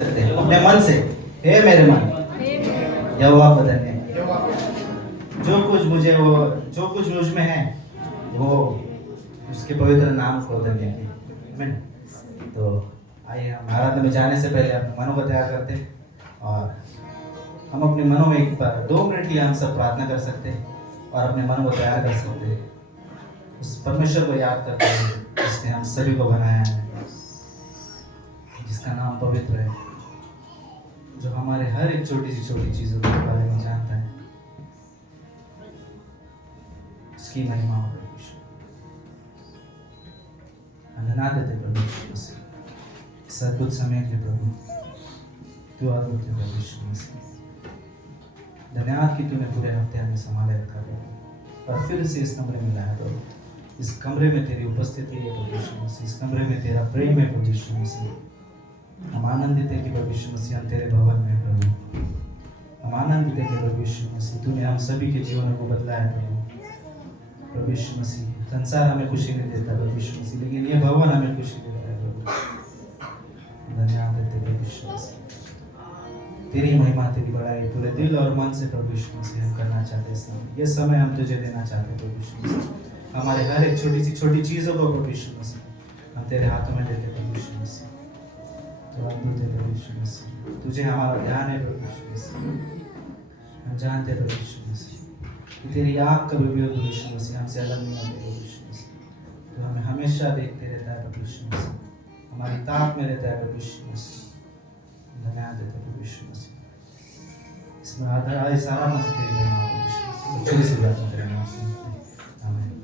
सकते हैं अपने मन से, हे मेरे मन यहोवा को धन्य जो कुछ मुझ में है वो उसके पवित्र नाम को धन्य किए। आमीन। तो आइए हम आराधना में जाने से पहले अपने मनों को तैयार करते हैं और हम अपने मनों में एक बार 2 मिनट के लिए हम सब प्रार्थना कर सकते हैं और अपने मन को तैयार कर सकते हैं। उस परमेश्वर को याद करते हैं जिसने हम सभी को बनाया है, जिसका नाम पवित्र है, जो हमारे हर एक छोटी सी चीजों के बारे में जानता है। उसकी महिमा हो प्रभु यीशु। धन्यवाद देते प्रभु यीशु मसीह इस अद्भुत समय के प्रभु, तू अद्भुत है प्रभु यीशु मसीह। धन्यवाद कि तूने पूरे हफ्ते हमें संभाले रखा प्रभु और फिर से इस कमरे में लाया प्रभु। इस कमरे में तेरी उपस्थिति है प्रभु यीशु मसीह, इस कमरे में तेरा प्रेम है प्रभु यीशु मसीह। हम आनंदित है कि प्रभु यीशु मसीह हम तेरे भवन में प्रभु, हम आनंदित है कि प्रभु यीशु मसीह तूने हम सभी के जीवन को बदला है प्रभु यीशु मसीह। संसार हमें खुशी नहीं देता प्रभु यीशु मसीह, लेकिन ये भवन हमें खुशी देता है प्रभु। धन्यवाद देते प्रभु यीशु मसीह, तेरी महिमा तेरी बड़ाई पूरे दिल और मन से प्रभु यीशु मसीह हम करना चाहते हैं। ये समय हम तुझे देना चाहते हैं प्रभु यीशु मसीह। हमारे हर एक छोटी चीजों को प्रभु यीशु मसीह हम तेरे हाथों में देते प्रभु यीशु मसीह। तो अद्भुत है प्रभु यीशु मसीह, तुझे हमारा ध्यान है प्रभु यीशु मसीह। हम जानते हैं प्रभु यीशु मसीह कि तेरी आँख कभी भी प्रभु यीशु मसीह हमसे अलग नहीं होती प्रभु यीशु मसीह। तो हमें हमेशा देखते रहता है प्रभु यीशु मसीह, हमारी ताक में रहता है प्रभु यीशु मसीह। धन्यवाद देते प्रभु यीशु मसीह। इसमें आधा सारा मसीह तेरी महिमा प्रभु यीशु मसीह। छोटी सी बात में तेरे नाम से आमीन।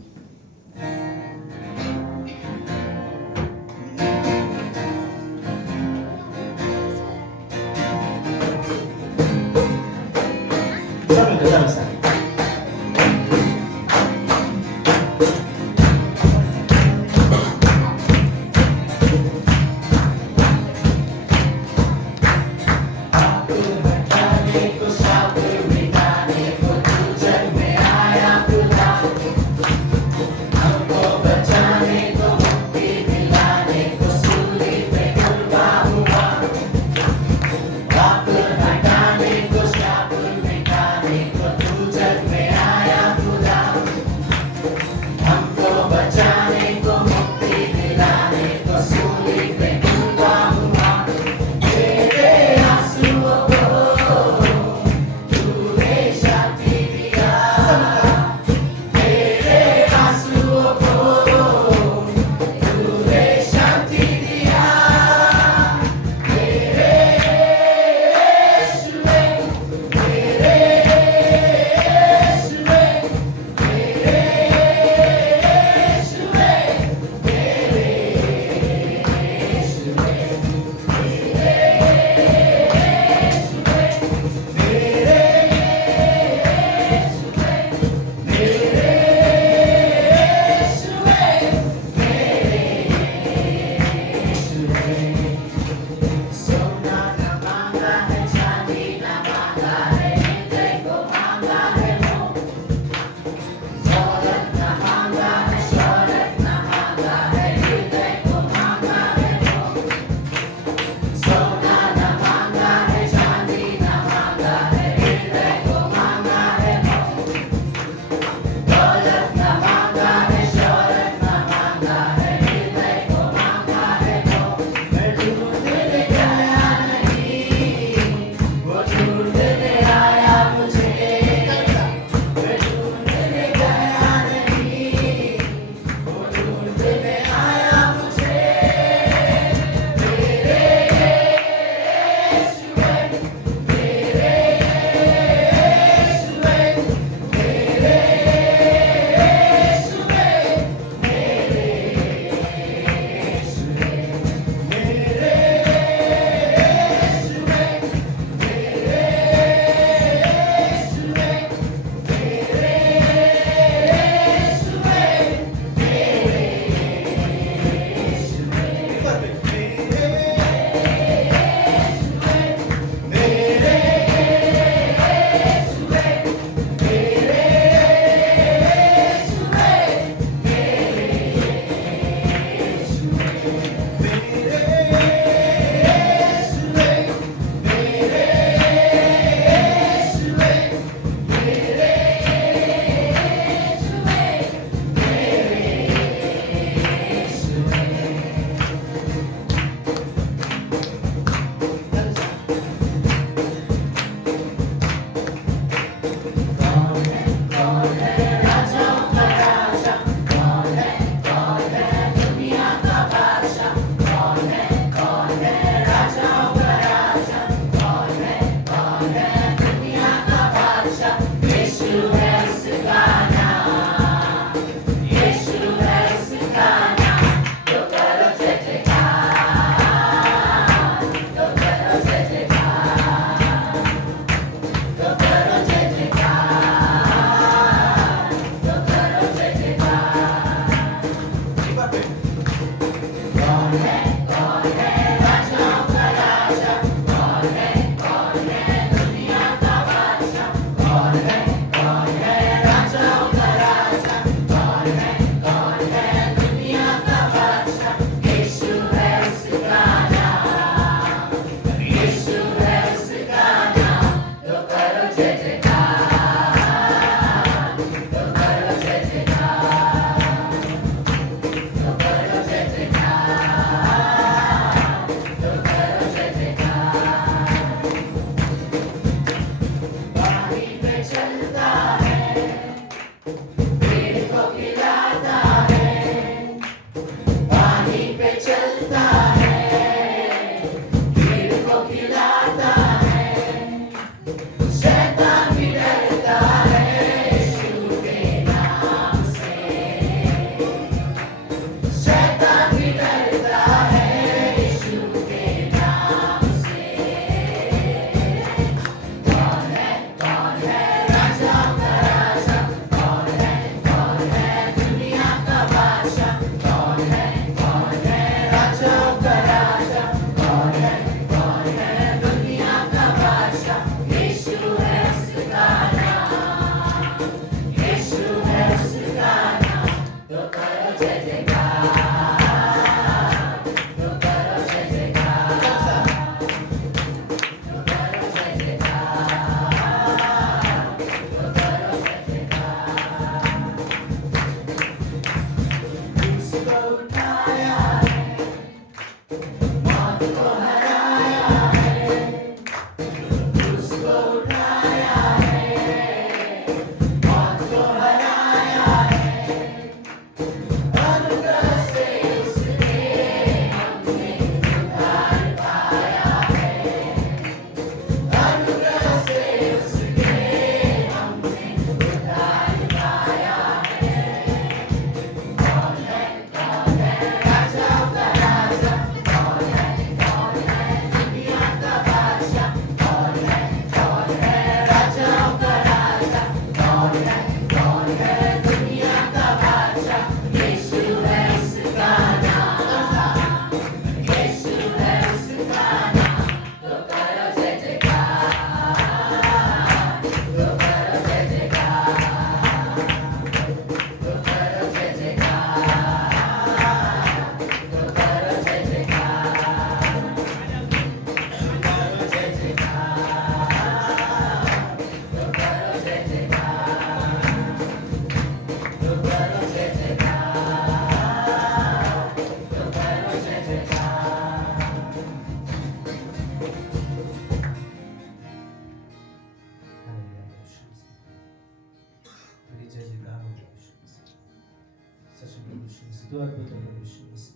मसीह। तू अद्भुत है प्रभु यीशु मसीह।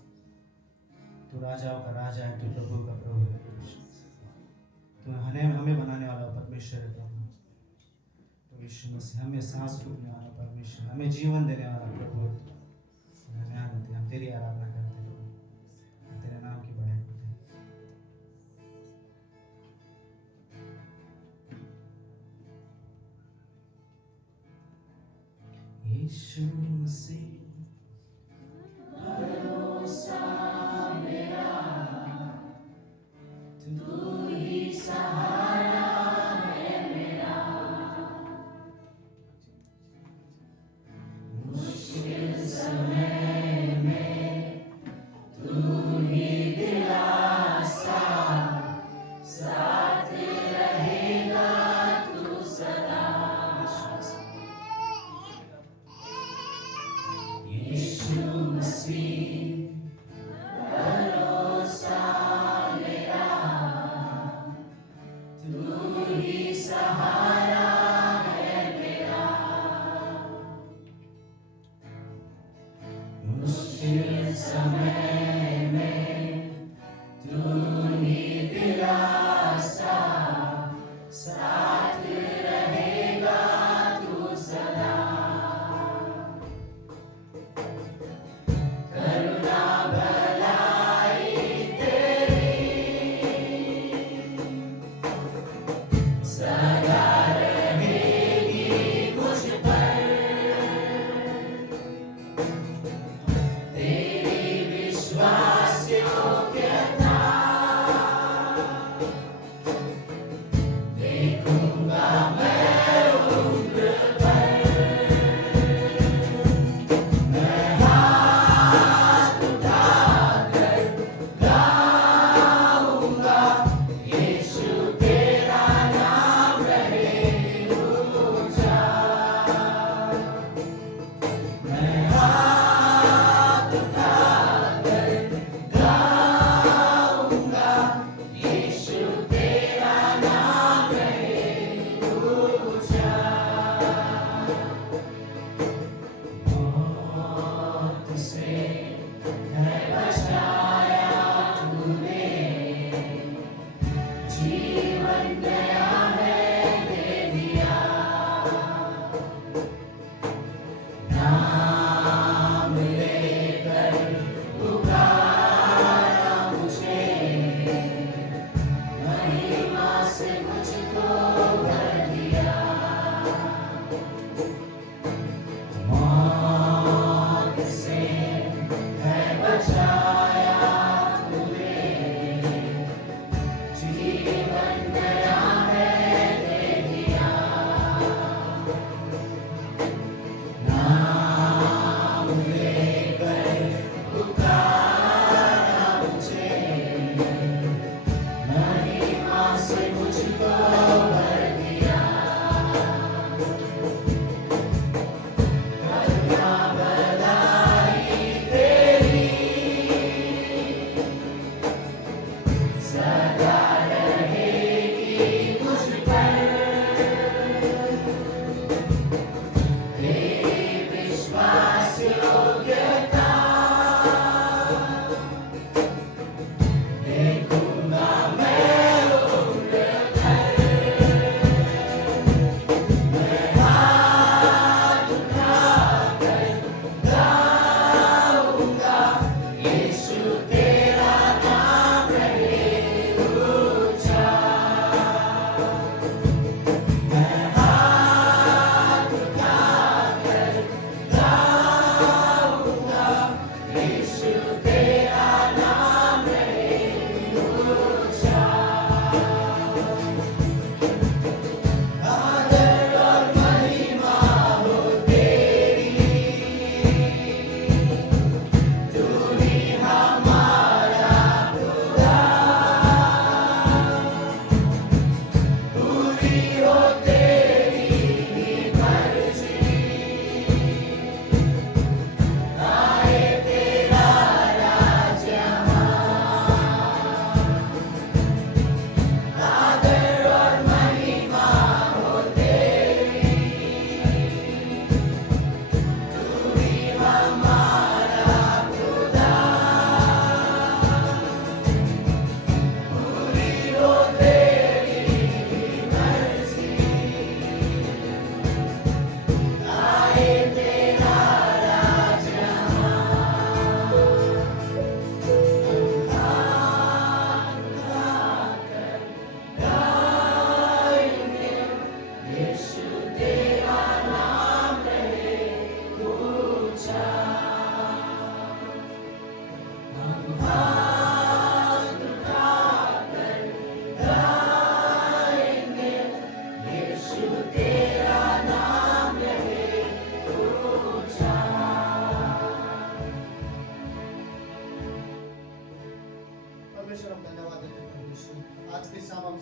तू राजाओं का राजा है, तू प्रभु का प्रभु है प्रभु यीशु मसीह। तू हमें बनाने वाला परमेश्वर है प्रभु यीशु मसीह। हमें सांस फूकने वाला परमेश्वर, हमें जीवन देने वाला प्रभु है। धन्यवाद देते, हम तेरी आराधना करते हैं प्रभु, तेरे नाम की बड़ाई करते हैं। यीशु मसीह भरोसा मेरा, तू ही सहारा है मेरा। मुश्किल समय में तू ही दिलासा, साथ रहेगा तू सदा। यीशु मसीह भरोसा मेरा, तू ही सहारा है मेरा। मुश्किल समय में तू ही दिलासा, साथ रहेगा तू सदा। करुणा भलाई तेरी सदा रहेगी मुझ पर, तेरी विश्वास योग्यता देखूंगा मैं उम्र भर। मैं हाथ उठाकर गाऊंगा, यीशु तेरा नाम रहे ऊंचा। मैं हाथ उठाकर गाऊंगा, यीशु तेरा नाम रहे ऊंचा। मौत से है बचाया तूने, जीवन नया है दे दिया। नाम लेकर पुकारा मुझे, महिमा से मुझको भर दिया। मौत से है बचाया तूने, जीवन नया है दे दिया। नाम लेकर पुकारा मुझे, महिमा से मुझको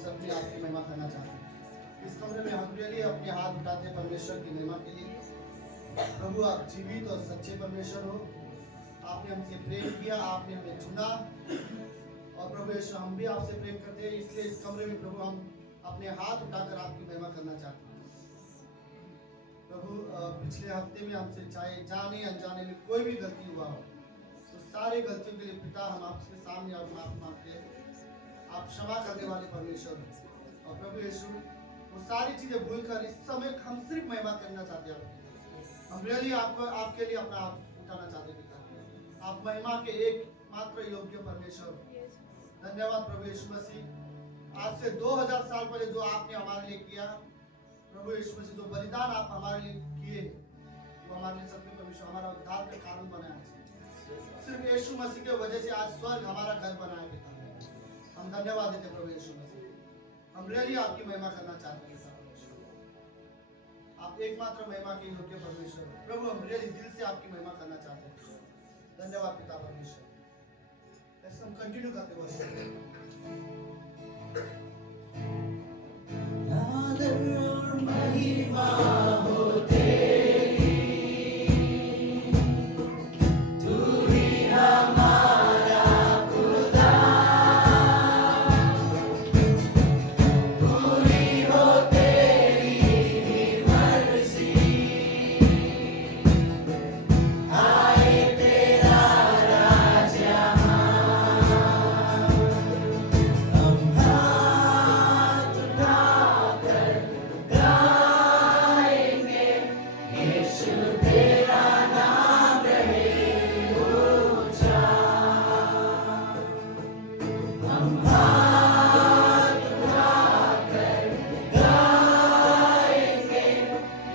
अपनी आपकी महिमा करना चाहते हैं। इस कमरे में हम लिए अपने हाथ उठाते परमेश्वर की महिमा के लिए। प्रभु आप जीवित और सच्चे परमेश्वर हो। आपने हमसे प्रेम किया, आपने हमें चुना और प्रभु यीशु हम भी आपसे प्रेम करते हैं। इसलिए इस कमरे में प्रभु हम अपने हाथ उठाकर आपकी महिमा करना चाहते हैं। प्रभु पिछले हफ्ते में हमसे चाहे जाने अनजाने में कोई भी गलती हुआ हो तो सारी गलतियों के लिए पिता हम आपके सामने और माफी मांगते हैं। आप क्षमा करने वाले परमेश्वर हैं। और प्रभु यीशु वो सारी चीजें भूलकर इस समय हम सिर्फ महिमा करना चाहते हैं। हम रियली आपको आपके लिए अपना हाथ उठाना चाहते हैं पिता। आप महिमा के एक मात्र योग्य परमेश्वर। धन्यवाद प्रभु यीशु मसीह। आज से 2000 साल पहले जो आपने हमारे लिए किया, प्रभु यीशु मसीह जो बलिदान आप हमारे लिए किए, वो हमारे लिए सत्य परमेश्वर हमारा उद्धार का कारण बना है। सिर्फ यीशु मसीह के वजह से आज स्वर्ग हमारा घर बना है पिता। हम धन्यवाद देते प्रभु यीशु मसीह। हम रियली आपकी महिमा करना चाहते हैं। आप एकमात्र महिमा के योग्य परमेश्वर हो। प्रभु हम रियली दिल से आपकी महिमा करना चाहते हैं। धन्यवाद पिता परमेश्वर। ऐसे हम कंटिन्यू करते महिमा हो तेरी, तू ही हमारा खुदा, पूरी हो तेरी मर्जी, आए तेरा राज यहाँ। हम हाथ उठाकर गाएंगे, यीशु तेरा नाम रहे ऊंचा। हम हाथ उठाकर गाएंगे,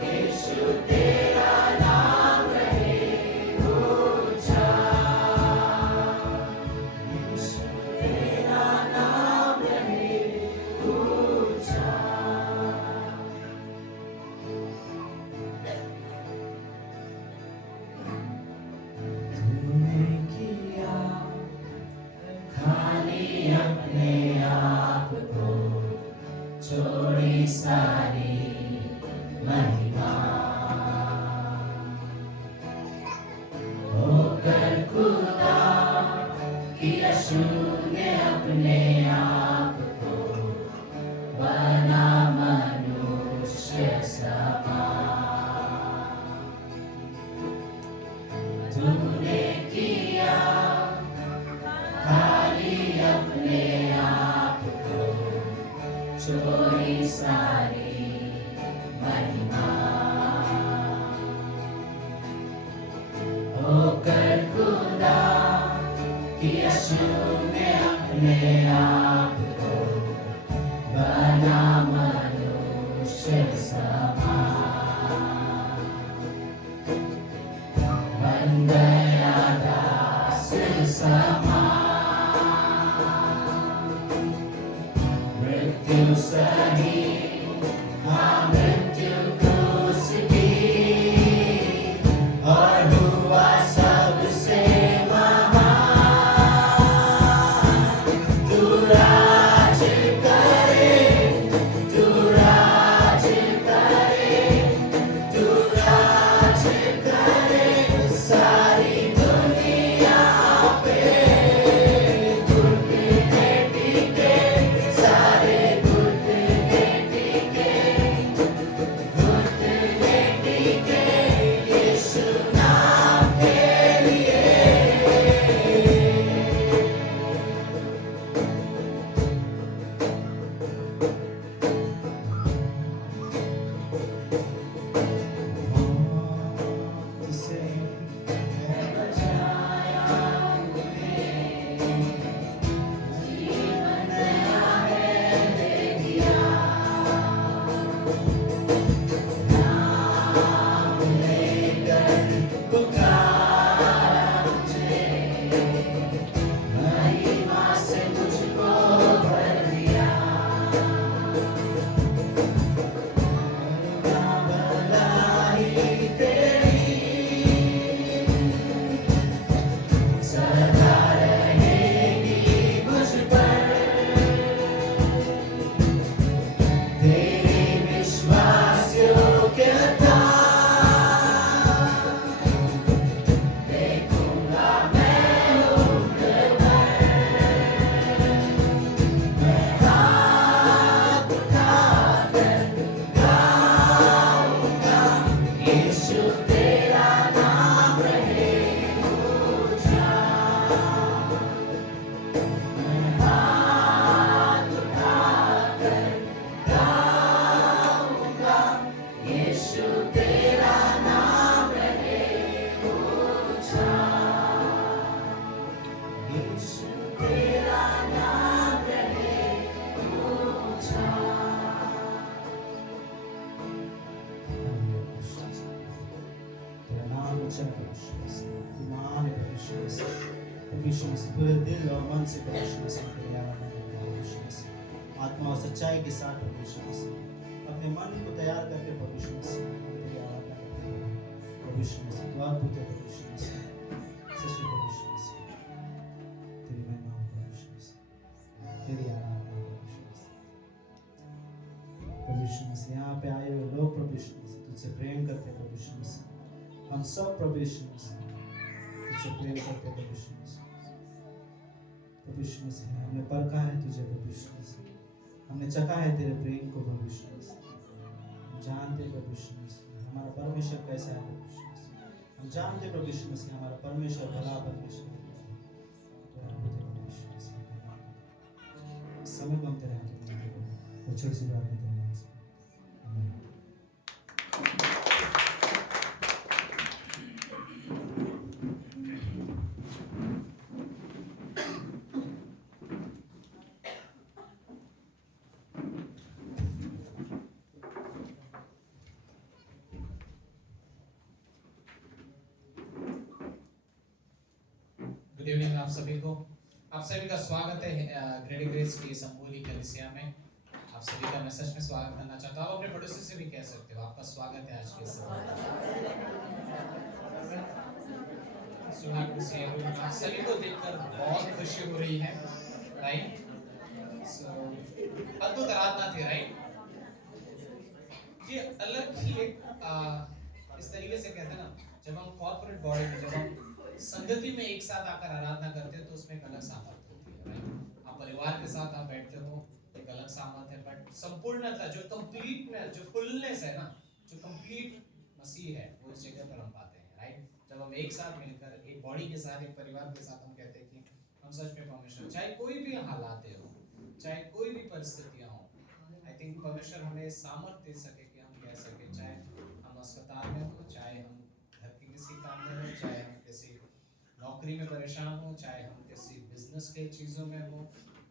यीशु तेरा नाम रहे ऊंचा। यीशु तेरा नाम रहे ऊंचा। तूने किया खाली अपने आप को, छोड़ी सारी महिमा, होकर खुदा किया शून्य अपने आप को, बना मनुष्य समान। तूने किया खाली अपने आप को, छोड़ी सारी महिमा, होकर खुदा किया शून्य अपने आप को, बना मनुष्य समान। बन गया दास समान, मृत्यु सही, हाँ मृत्यु क्रूस की, और हुआ सबसे महान। तू राज करे, तू राज करे, तू राज करे सारी दुनिया पे। घुटने टिके सारे घुटने प्रभु यीशु मसीह। तू महान है प्रभु यीशु मसीह। प्रभु यीशु मसीह पूरे दिल और मन से प्रभु यीशु मसीह तेरी आराधना करते हैं प्रभु यीशु मसीह। आत्मा और सच्चाई के साथ प्रभु यीशु मसीह अपने मन को तैयार करके प्रभु यीशु मसीह हम तेरी आराधना करते हैं प्रभु यीशु मसीह। तू अद्भुत है प्रभु यीशु मसीह। सच्चे प्रभु यीशु मसीह तेरी महिमा हो प्रभु यीशु मसीह। तेरी आराधना हो प्रभु यीशु मसीह। प्रभु यीशु मसीह यहाँ पे आए हुए लोग प्रभु यीशु मसीह तुझसे प्रेम करते हैं प्रभु यीशु मसीह। हम सब प्रभु यीशु मसीह तुझसे प्रेम करते हैं प्रभु यीशु मसीह। प्रभु यीशु मसीह हमने परखा है तुझे प्रभु यीशु मसीह। हमने चखा है तेरे प्रेम को प्रभु यीशु मसीह। हम जानते हैं प्रभु यीशु मसीह हमारा परमेश्वर कैसा है प्रभु यीशु मसीह। हम जानते हैं प्रभु यीशु मसीह हमारा परमेश्वर भला परमेश्वर है। तो अद्भुत है प्रभु यीशु मसीह। इस समय को हम तेरे हाथों में देते हैं और छोटी सी बात में तेरे नाम से आमीन। गुड इवनिंग आप सभी को। आप सभी का स्वागत है ग्रेडी ग्रेस की संपूर्ण कलीसिया में। आप सभी का मैं सच में स्वागत करना चाहता हूँ। अपने पड़ोसी से भी कह सकते हो आपका स्वागत है आज के सभा। आप सभी को देखकर बहुत खुशी हो रही है, राइट? अद्भुत आराधना थी, राइट? ये अलग ही एक इस तरीके से कहते हैं ना, जब हम कॉर्पोरेट बॉडी में जब हम संगति में एक साथ आकर आराधना करते हैं तो उसमें एक अलग सामर्थ्य होती है, राइट? आप परिवार के साथ आप बैठते हो, एक अलग सामर्थ्य है, बट संपूर्णता जो कंप्लीट में जो फुलनेस है ना, जो कंप्लीट मसीह है वो इस जगह पर हम पाते हैं, राइट? जब हम एक साथ मिलकर एक बॉडी के साथ एक परिवार के साथ हम कहते हैं कि हम सच में परमेश्वर, चाहे कोई भी हालात हो, चाहे कोई भी परिस्थितियां हो, आई थिंक परमेश्वर हमें सामर्थ्य दे सके कि हम कह सके, चाहे हम अस्पताल में हो, चाहे हम घर के किसी काम में हो, चाहे हम किसी नौकरी में परेशान हो, चाहे हम किसी बिजनेस के चीज़ों में हो,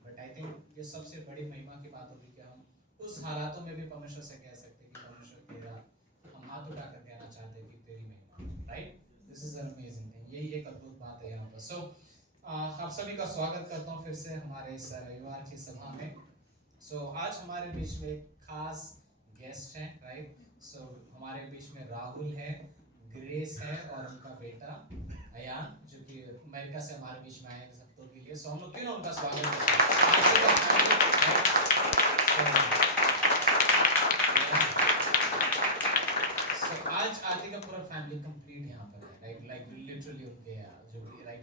बट आई थिंक ये सबसे बड़ी महिमा की बात होगी कि हम उस हालातों में भी परमेश्वर से कह सकते हैं कि परमेश्वर तेरा, हम हाथ उठाकर कहना चाहते हैं कि तेरी महिमा, right? This is an amazing thing. यही एक अद्भुत बात है यहाँ पर। सो आप सभी का स्वागत करता हूँ फिर से हमारे इस रविवार की सभा में। सो आज हमारे बीच में एक खास गेस्ट हैं, राइट? सो हमारे बीच में राहुल है, ग्रेस है और उनका बेटा अयान, जो कि अमेरिका से हमारे बीच में आए हैं सबको के लिए। सो हम लोग तीनों उनका स्वागत करते हैं। सो आज आरती का पूरा फैमिली कंप्लीट यहाँ पर है, राइट? लाइक लिटरली उनके जो भी राइट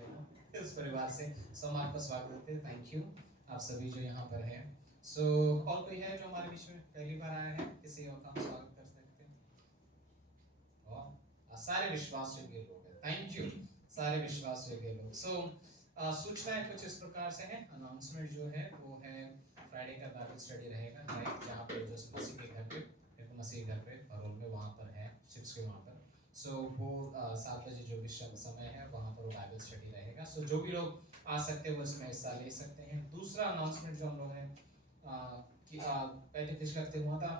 है उस परिवार से। सो हम आपका स्वागत करते हैं। थैंक यू आप सभी जो यहाँ पर हैं। सो और कोई है जो हमारे बीच में पहली बार आया है, किसी और का हम स्वागत कर सकते हैं? और सारे विश्वास योग्य लोग हैं। थैंक यू, सारे विश्वास योग्य लोग। सो सूचनाएं कुछ इस प्रकार से हैं। अनाउंसमेंट जो है वो है फ्राइडे का बाइबल स्टडी रहेगा, राइट? जहाँ पे जो मसीह के घर पे, एक मसीह घर पे बरोल में वहाँ पर है, शिप्स के वहाँ पर। सो वो 7 बजे जो भी समय है वहाँ पर वो बाइबल स्टडी रहेगा। सो जो भी लोग आ सकते हैं वो इसमें हिस्सा ले सकते हैं। दूसरा अनाउंसमेंट जो हम लोग हैं कि पहले पिछले हफ्ते हुआ था,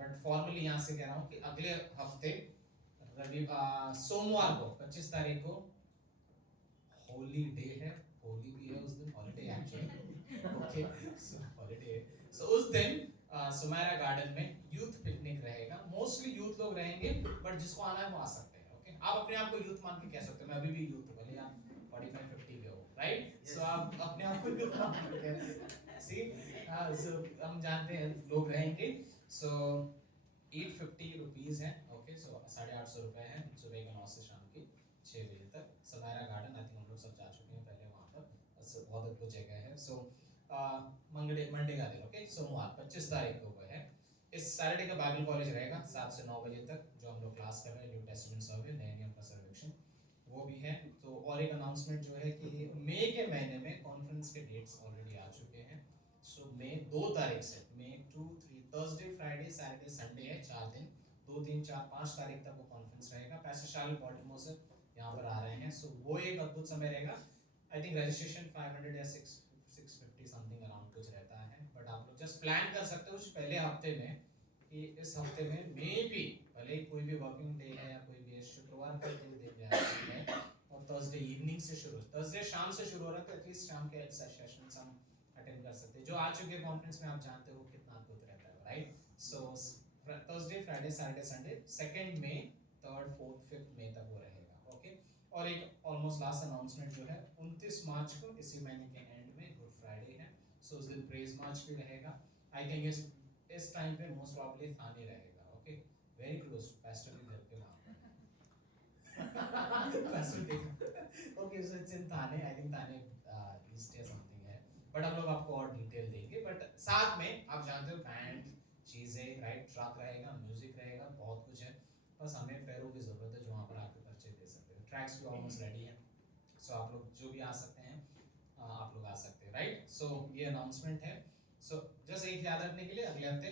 बट फॉर्मली यहाँ से कह रहा हूँ कि अगले हफ्ते सोमवार को 25 तारीख को होली डे है, होली भी है उस दिन, हॉलिडे एक्चुअली, ओके? सो हॉलिडे, सो उस दिन सुमेरा गार्डन में यूथ पिकनिक रहेगा। मोस्टली यूथ लोग रहेंगे, बट जिसको आना है वो आ सकते हैं, ओके? आप अपने आप को यूथ मान के कह सकते हो, मैं अभी भी यूथ हूँ, भले आप 45-50 के हो, राइट? सो आप अपने आप को यूथ मान के कह रहे हैं। सी सो हम जानते हैं लोग रहेंगे। सो 850 रुपीज़ है, ओके? सो 850 रुपये है, सुबह के 9 से शाम के 6 बजे तक। समायरा गार्डन आई थिंक हम लोग सब जा चुके हैं पहले वहाँ पर, बहुत अद्भुत जगह है। सो मंडे का दिन, ओके? सोमवार 25 तारीख को वो है। इस सैटरडे का बाइबल कॉलेज रहेगा 7 से 9 बजे तक, जो हम लोग क्लास कर रहे हैं, न्यू टेस्टामेंट सर्वे, नए नियम का सर्वेक्षण, वो भी है। तो और एक अनाउंसमेंट जो है कि मई के महीने में कॉन्फ्रेंस के डेट्स ऑलरेडी आ चुके हैं। सो मई 2 तारीख से, मई 2, 3 थर्सडे, फ्राइडे, सैटरडे, संडे है, 4 दिन, 2, 3, 4, 5 तारीख तक वो कॉन्फ्रेंस रहेगा। पैसे शार्ल बॉल्टिमोर से यहाँ पर आ रहे हैं। सो वो एक अद्भुत समय रहेगा। आई थिंक रजिस्ट्रेशन 500 या 650 समथिंग अराउंड कुछ रहता है, बट आप लोग जस्ट प्लान कर सकते हो उस पहले हफ्ते में कि इस हफ्ते में मे भी भले ही कोई भी वर्किंग डे है या कोई भी शुक्रवार का दिन है और थर्सडे इवनिंग से शुरू, थर्सडे शाम से शुरू हो रहा है, तो एटलीस्ट शाम के सेशंस हम अटेंड कर सकते हैं। जो आ चुके कॉन्फ्रेंस में आप जानते हो कितना अद्भुत रहता है, right? So Thursday, Friday, Saturday, Sunday, 2 मई, 3, 4, 5 मई तक वो रहेगा, ओके। और एक ऑलमोस्ट लास्ट अनाउंसमेंट जो है 29 मार्च को, इसी महीने के एंड में गुड फ्राइडे है, सो उस दिन प्रेज मार्च भी रहेगा। आई थिंक इस टाइम पे मोस्ट प्रॉब्ली थाने रहेगा, ओके, वेरी क्लोज पास्टर के घर के वहां okay, so it's in Thane, I think Thane east या समथिंग है, बट हम लोग आपको और डिटेल देंगे। बट साथ में आप जानते हो बैंड चीजें, राइट, ट्रक रहेगा, म्यूजिक रहेगा, बहुत कुछ है, बस हमें पैरों की जरूरत है जो वहाँ पर आके परिचय दे सकते हो। ट्रैक्स भी ऑलमोस्ट रेडी है, सो आप लोग जो भी आ सकते हैं आप लोग आ सकते हैं, राइट? सो ये अनाउंसमेंट है। सो जस्ट एक याद रखने के लिए, अगले हफ्ते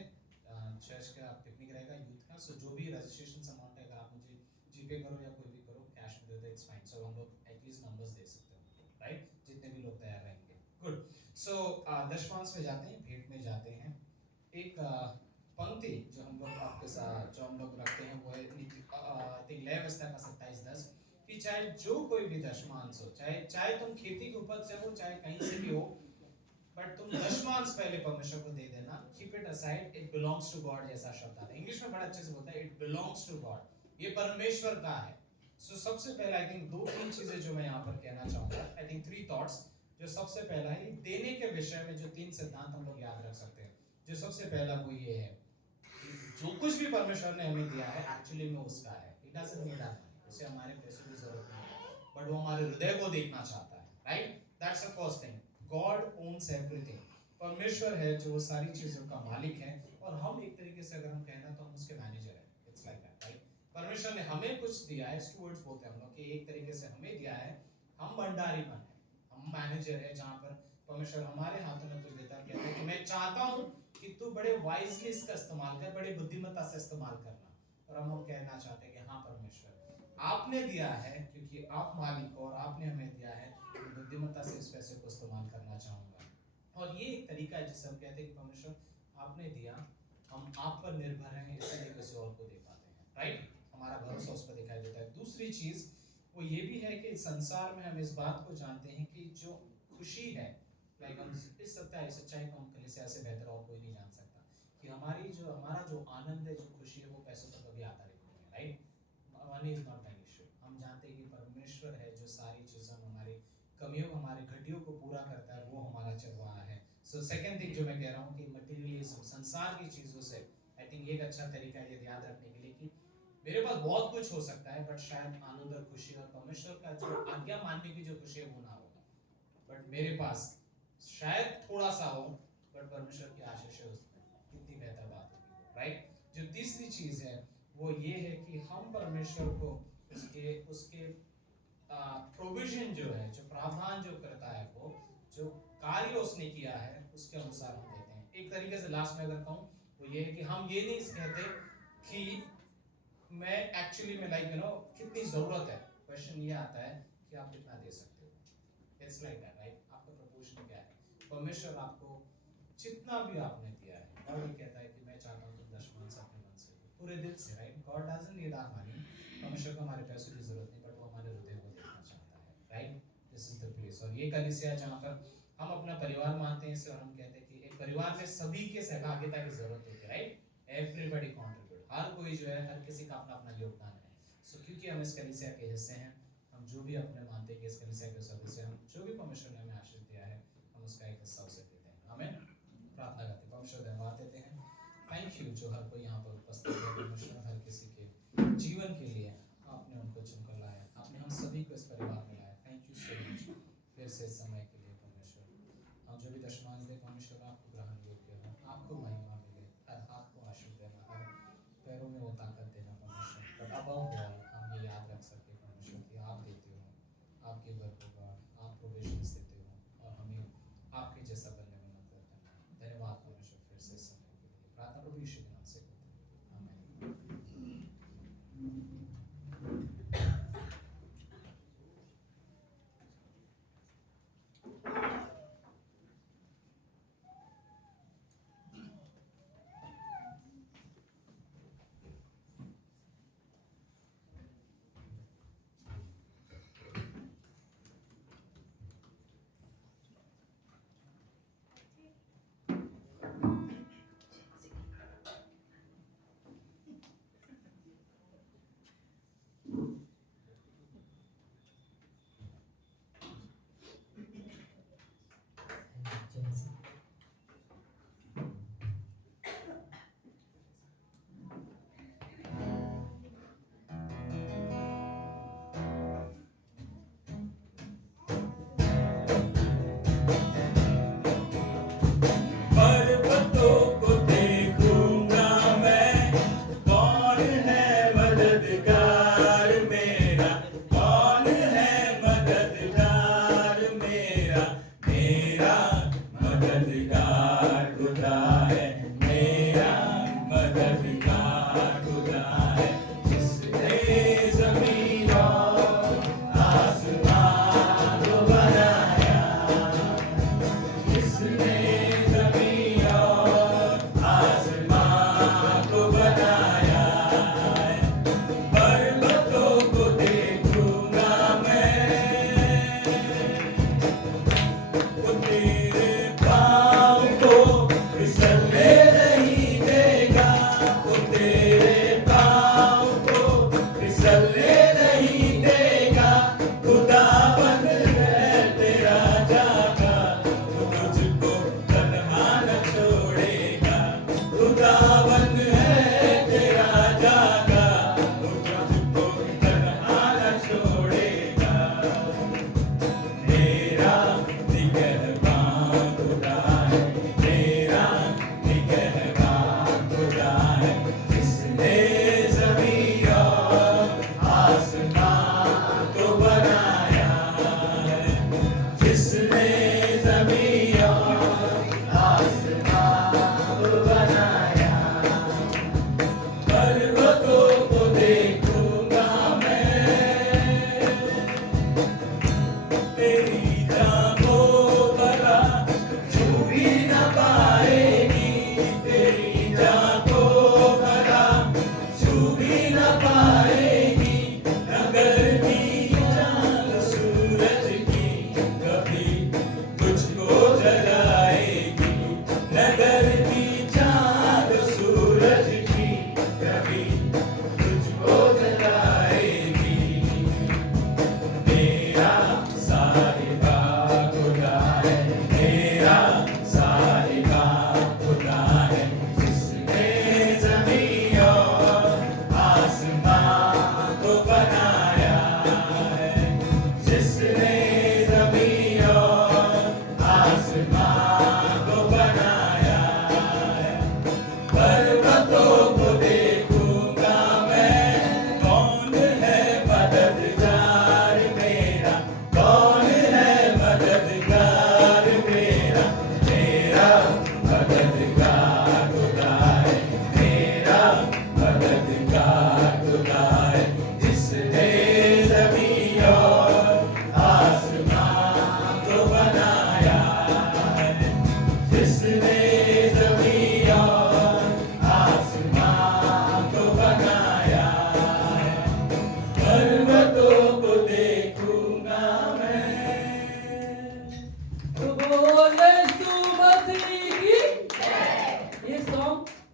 चर्च का पिकनिक रहेगा यूथ का, सो जो भी रजिस्ट्रेशन अमाउंट है, अगर आप मुझे जीपे करो या कोई भी करो, कैश में दे दो, इट्स फाइन। सो हम लोग एटलीस्ट नंबर्स दे सकते हो, राइट, जितने भी लोग तैयार रहेंगे। गुड। सो दशमांश में जाते हैं, भेंट में जाते हैं। एक पंक्ति जो हम लोग आपके साथ जो हम लोग रखते हैं वो है आई थिंक लय व्यवस्था का 27:10 कि चाहे जो कोई भी दशमांश हो, चाहे तुम खेती की उपज से हो, चाहे कहीं से भी हो, बट तुम दशमांश पहले परमेश्वर को दे देना, keep it aside, it belongs to God, जैसा शब्द आता है इंग्लिश में बड़ा अच्छे से बोलता है, इट बिलोंग्स टू गॉड, ये परमेश्वर का है। सो सबसे पहले आई थिंक 2-3 चीजें जो मैं यहाँ पर कहना चाहूंगा, आई थिंक 3 थॉट्स। जो सबसे पहला है, देने के विषय में जो 3 सिद्धांत हम लोग याद रख सकते हैं। जो सबसे पहला वो ये है कि जो कुछ भी परमेश्वर ने हमें दिया है एक्चुअली में उसका है, it doesn't need our money, उसे हमारे पैसों की जरूरत नहीं है, बट वो हमारे हृदय को देखना चाहता है, right? That's the first thing, God owns everything, परमेश्वर है जो सारी चीजों का मालिक है, और हम एक तरीके से अगर हम कहना तो हम उसके मैनेजर हैं, इट्स लाइक दैट, राइट? परमेश्वर ने हमें कुछ दिया है, स्टूवर्ड्स बोलते हैं हम लोग, कि एक तरीके से हमें दिया है, हम भंडारीपन है, हम मैनेजर है, जहां पर परमेश्वर हमारे हाथों में कुछ देता है, कहता है कि मैं चाहता हूं कि तू बड़े वाइजली इसका इस्तेमाल कर, बड़े बुद्धिमत्ता से इस्तेमाल करना। और हम लोग कहना चाहते हैं कि हाँ परमेश्वर आपने दिया है, क्योंकि आप मालिक हो और आपने हमें दिया है, तो बुद्धिमत्ता से इस पैसे को इस्तेमाल करना चाहूंगा। और ये एक तरीका है जिससे हम कहते हैं कि परमेश्वर आपने दिया, हम आप पर निर्भर हैं, इसलिए किसी और को दे पाते हैं, राइट? हमारा भरोसा उस पर दिखाई देता है। दूसरी चीज वो ये भी है कि संसार में हम इस बात को जानते हैं कि जो खुशी है, लाइक हम इस सच्चाई को हम कलीसिया से बेहतर और कोई नहीं जान सकता, कि हमारा जो आनंद है, जो खुशी है, वो पैसों पर कभी आधारित नहीं है, right? Money is not an issue. हम जानते हैं कि परमेश्वर है जो सारी चीजों में हमारी कमियों, हमारी घटियों को पूरा करता है, वो हमारा चरवाहा है। सो सेकंड थिंग जो मैं कह रहा हूँ कि मटेरियलिज्म, संसार की चीजों से, आई थिंक एक अच्छा तरीका है याद रखने के लिए कि मेरे पास बहुत कुछ हो सकता है, बट शायद आनंद और खुशी और परमेश्वर का जो आज्ञा मानने की जो खुशी है वो ना हो, बट मेरे पास शायद थोड़ा सा हो, बट परमेश्वर की आशीष है उसमें, कितनी बेहतर बात होगी, राइट? जो तीसरी चीज है वो ये है कि हम परमेश्वर को उसके उसके प्रोविजन जो है, जो प्रावधान जो करता है, वो जो कार्य उसने किया है उसके अनुसार हम देते हैं। एक तरीके से लास्ट में अगर कहूँ वो ये है कि हम ये नहीं कहते कि मैं एक्चुअली में लाइक कितनी जरूरत है, क्वेश्चन ये आता है कि आप कितना दे सकते हो। It's like that, right? आपका प्रपोर्शन क्या है? परमेश्वर आपको जितना भी आपने दिया है, और ये कहता है कि मैं चाहता हूँ तुम दशमांश अपने मन से दो, पूरे दिल से, right? God doesn't need our money, परमेश्वर को हमारे पैसों की जरूरत नहीं, बट वो हमारे हृदय को देखना चाहता है, right? This is the place. और ये कलीसिया जहाँ पर हम अपना परिवार मानते हैं इसे, और हम कहते हैं कि एक परिवार में सभी के सहभागिता की जरूरत होती है, राइट? एवरीबॉडी कंट्रीब्यूट, हर कोई जो है, हर किसी का अपना अपना योगदान है। सो क्योंकि हम इस कलीसिया के हिस्से हैं, हम जो भी अपने मानते हैं कि इस कलीसिया के सदस्य, हम जो भी परमेश्वर ने हमें आशीष दिया है, हम उसका एक हिस्सा उसे देते हैं। हमें प्रार्थना करते हैं, परमेश्वर धन्यवाद देते हैं, थैंक यू जो हर कोई यहाँ पर उपस्थित है, परमेश्वर हर किसी के जीवन के लिए आपने उनको चुनकर लाया, आपने हम सभी को इस परिवार में लाया, थैंक यू सो मच फिर से इस समय के लिए परमेश्वर। हम जो भी दशमांश दे परमेश्वर आपको ग्रहण योग्य हो, आपको महिमा मिले, हर हाथ को आशीष देना, हर पैरों में वो ताकत देना परमेश्वर, बट अबव ऑल हम ये याद रख सके परमेश्वर कि आप देते हो, आप गिवर हो गॉड, आप प्रोविजंस देते हो, और हमें आपके जैसा बनने में मदद करना। धन्यवाद परमेश्वर फिर से इस समय के लिए, प्रार्थना प्रभु यीशु के नाम से करते हैं, आमीन।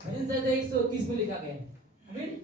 भजन संहिता 130 में लिखा गया है। आमीन।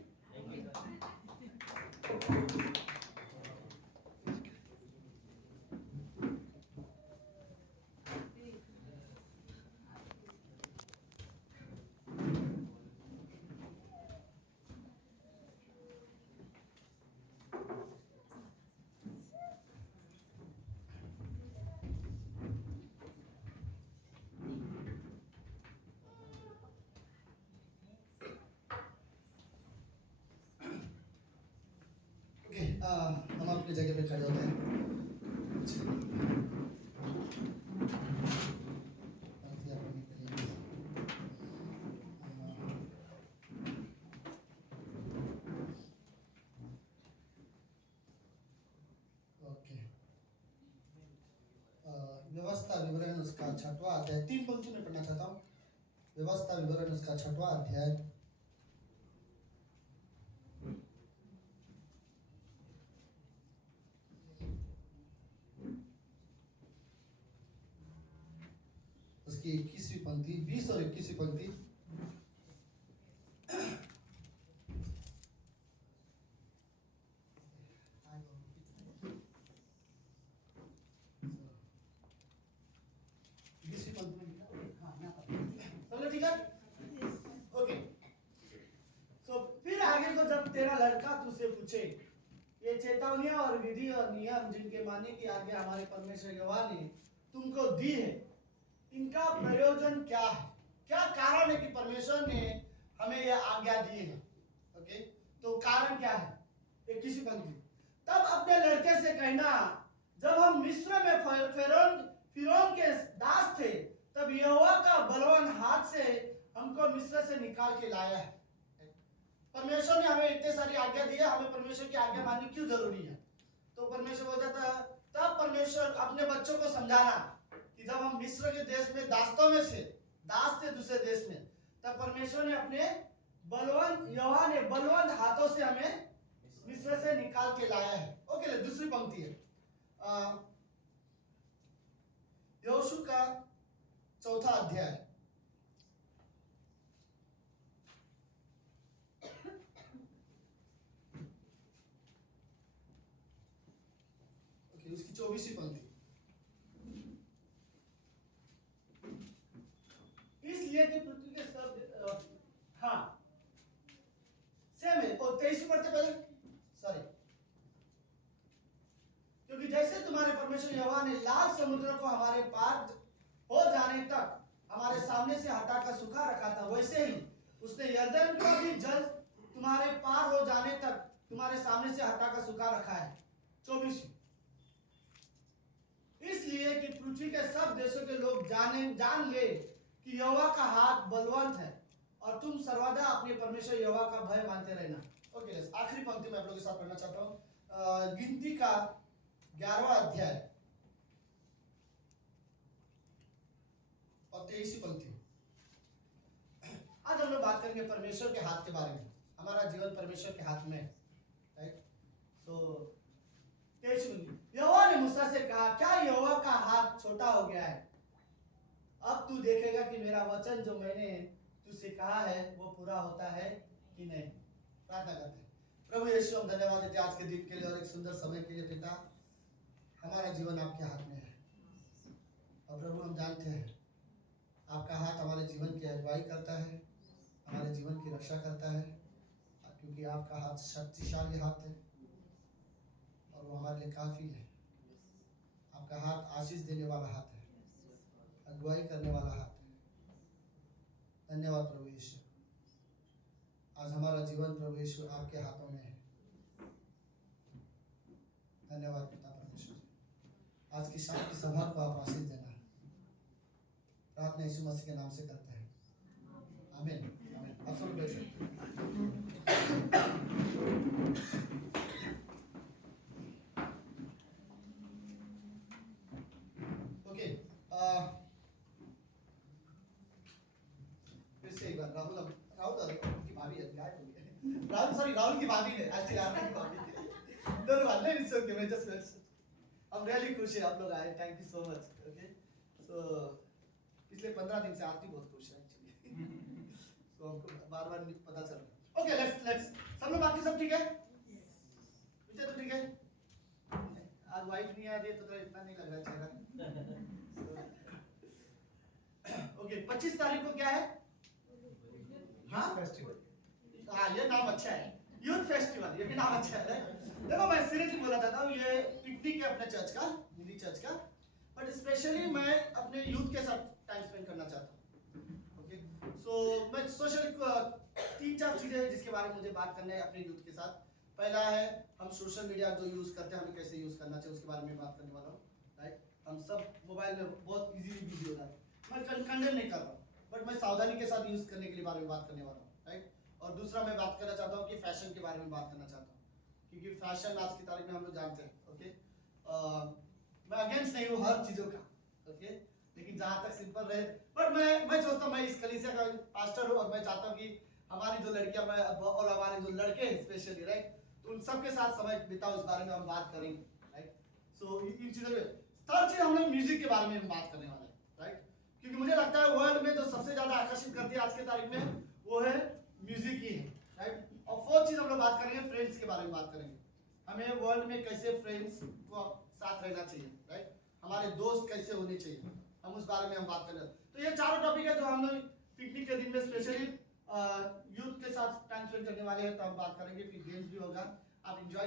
ओके, हम अपनी जगह पे खड़े होते हैं। पंक्तियाँ पढ़ने के लिए। ओके, व्यवस्था विवरण उसका 6वां अध्याय, 3 पंक्ति में पढ़ना चाहता हूँ। व्यवस्था विवरण उसका 6वां अध्याय, उसकी 21वीं पंक्ति, 20 और 21वीं पंक्ति। चलो ठीक है, ओके। तो फिर आगे को जब तेरा लड़का तुझसे पूछे, ये चेतावनियां और विधि और नियम जिनके मानने की आज्ञा हमारे परमेश्वर यहोवा ने तुमको दी है, इनका प्रयोजन क्या है? क्या कारण है कि परमेश्वर ने हमें यह आज्ञा दी है? ओके, तो कारण क्या है? 21वीं पंक्ति, तब अपने लड़के से कहना, जब हम मिस्र में फिरौन के दास थे, तब यहोवा का बलवान हाथ से हमको मिस्र से निकाल के लाया है। परमेश्वर ने हमें इतने सारी आज्ञा दी है, हमें परमेश्वर की आज्ञा माननी क्यों जरूरी है? तो परमेश्वर बोल जाता है, तब परमेश्वर अपने बच्चों को समझाना कि जब हम मिस्र के देश में दास्तों में से दास थे दूसरे देश में, तब परमेश्वर ने अपने यहोवा ने बलवान हाथों से हमें मिस्र से निकाल के लाया है। ओके, दूसरी पंक्ति है यहोशू का 4था अध्याय, उसकी 24वीं पंक्ति, इसलिए कि पृथ्वी के सब हाँ सेम है। और 23 पढ़ते पहले, सॉरी, क्योंकि जैसे तुम्हारे परमेश्वर यहोवा ने लाल समुद्र को हमारे पार हो जाने तक हमारे सामने से हटाकर सुखा रखा था, वैसे ही उसने यरदन को भी जल तुम्हारे पार हो जाने तक तुम्हारे सामने से हटाकर सुखा रखा है। 24, इसलिए कि पृथ्वी के सब देशों के लोग जान ले कि यहोवा का हाथ बलवंत है, और तुम सर्वदा अपने परमेश्वर यहोवा का भय मानते रहना। ओके, आखिरी पंक्ति में आप लोगों के साथ पढ़ना चाहता हूँ, गिनती का 11वां अध्याय और 23वीं पंक्ति। आज हम लोग बात करेंगे परमेश्वर के हाथ के बारे में। हमारा जीवन परमेश्वर के हाथ में है, राइट? सो 23वीं, यहोवा ने मूसा से कहा, क्या यहोवा का हाथ छोटा हो गया है? अब तू देखेगा कि मेरा वचन जो मैंने तुझसे कहा है वो पूरा होता है कि नहीं। प्रार्थना करते हैं। प्रभु यीशु, हम धन्यवाद देते हैं आज के दिन के लिए और एक सुंदर समय के लिए। पिता, हमारा जीवन आपके हाथ में है, और प्रभु हम जानते हैं आपका हाथ हमारे जीवन की अगुवाई करता है, हमारे जीवन की रक्षा करता है, क्योंकि आपका हाथ शक्तिशाली हाथ है और वो हमारे लिए काफी है। आपका हाथ आशीष देने वाला हाथ है, अगुवाई करने वाला हाथ है। धन्यवाद प्रभु यीशु, आज हमारा जीवन प्रभु यीशु आपके हाथों में है। धन्यवाद पिता परमेश्वर, आज की शाम की सभा को आप आशीष देना। प्रार्थना यीशु मसीह के नाम से करते हैं, आमीन आमीन। आप सब बैठ सकते ओके। फिर से एक बार राहुल की भाभी है, गायब हो गए। राहुल की भाभी है, एक्चुअली आपकी भाभी है। दोनों वाले इट्स ओके, मैं जस्ट हम रियली खुश है आप लोग आए, thank you so much. Okay, so पिछले 15 दिन से आरती बहुत खुश है एक्चुअली। उसको हमको बार बार नहीं पता चल रहा। ओके लेट्स सब लोग बाकी सब ठीक है, विजय तो ठीक है, आज वाइफ नहीं आ रही है तो इतना नहीं लग रहा चेहरा। ओके 25 तारीख को क्या है? हाँ फेस्टिवल, हाँ ये नाम अच्छा है, यूथ फेस्टिवल, ये भी नाम अच्छा है। देखो मैं सीरियसली बोलना चाहता हूँ, ये पिकनिक है अपने चर्च का, हिंदी चर्च का, बट स्पेशली मैं अपने यूथ के साथ टाइम स्पेंड करना चाहता हूँ। ओके सो मैं सोशल 3-4 चीजें जिसके बारे में मुझे बात करना है अपने यूथ के साथ। पहला है हम सोशल मीडिया जो यूज करते हैं हमें कैसे यूज करना चाहिए उसके बारे में बात करने वाला हूँ। राइट, हम सब मोबाइल में बहुत इजीली बिजी हो जाते हैं, मैं कंडेम नहीं कर रहा हूँ, बट मैं सावधानी के साथ यूज करने के बारे में बात करने वाला हूँ। राइट, और दूसरा मैं बात करना चाहता हूँ कि फैशन के बारे में बात करना चाहता हूँ, क्योंकि फैशन आज की तारीख में हम लोग जानते हैं। ओके मैं अगेंस्ट नहीं हूँ हर चीजों का, ओके लेकिन जहां तक सिंपल रहे, बट मैं सोचता हूँ मैं इस कलीसिया का पास्टर हूँ और मैं चाहता हूँ कि हमारी जो लड़कियां और हमारे जो लड़के स्पेशली, राइट, तो उन सबके साथ समय बिताओ, उस बारे में हम बात करेंगे। राइट, सो इन चीजों में थर्ड चीज हम लोग म्यूजिक के बारे में हम बात करने वाले हैं। राइट, क्योंकि मुझे लगता है वर्ल्ड में जो सबसे ज्यादा आकर्षित करती है आज के तारीख में वो है म्यूजिक ही है। राइट, और फोर्थ चीज हम लोग बात करेंगे फ्रेंड्स के बारे में बात करेंगे, हमें वर्ल्ड में कैसे फ्रेंड्स को साथ रहना चाहिए। राइट, हमारे दोस्त कैसे होने चाहिए, हम उस बारे में हम बात करेंगे। तो ये चारों टॉपिक है जो हम लोग पिकनिक के दिन में स्पेशली यूथ के साथ टाइम स्पेंड करने वाले हैं, तो हम बात करेंगे। फिर गेम्स भी होगा, आप एंजॉय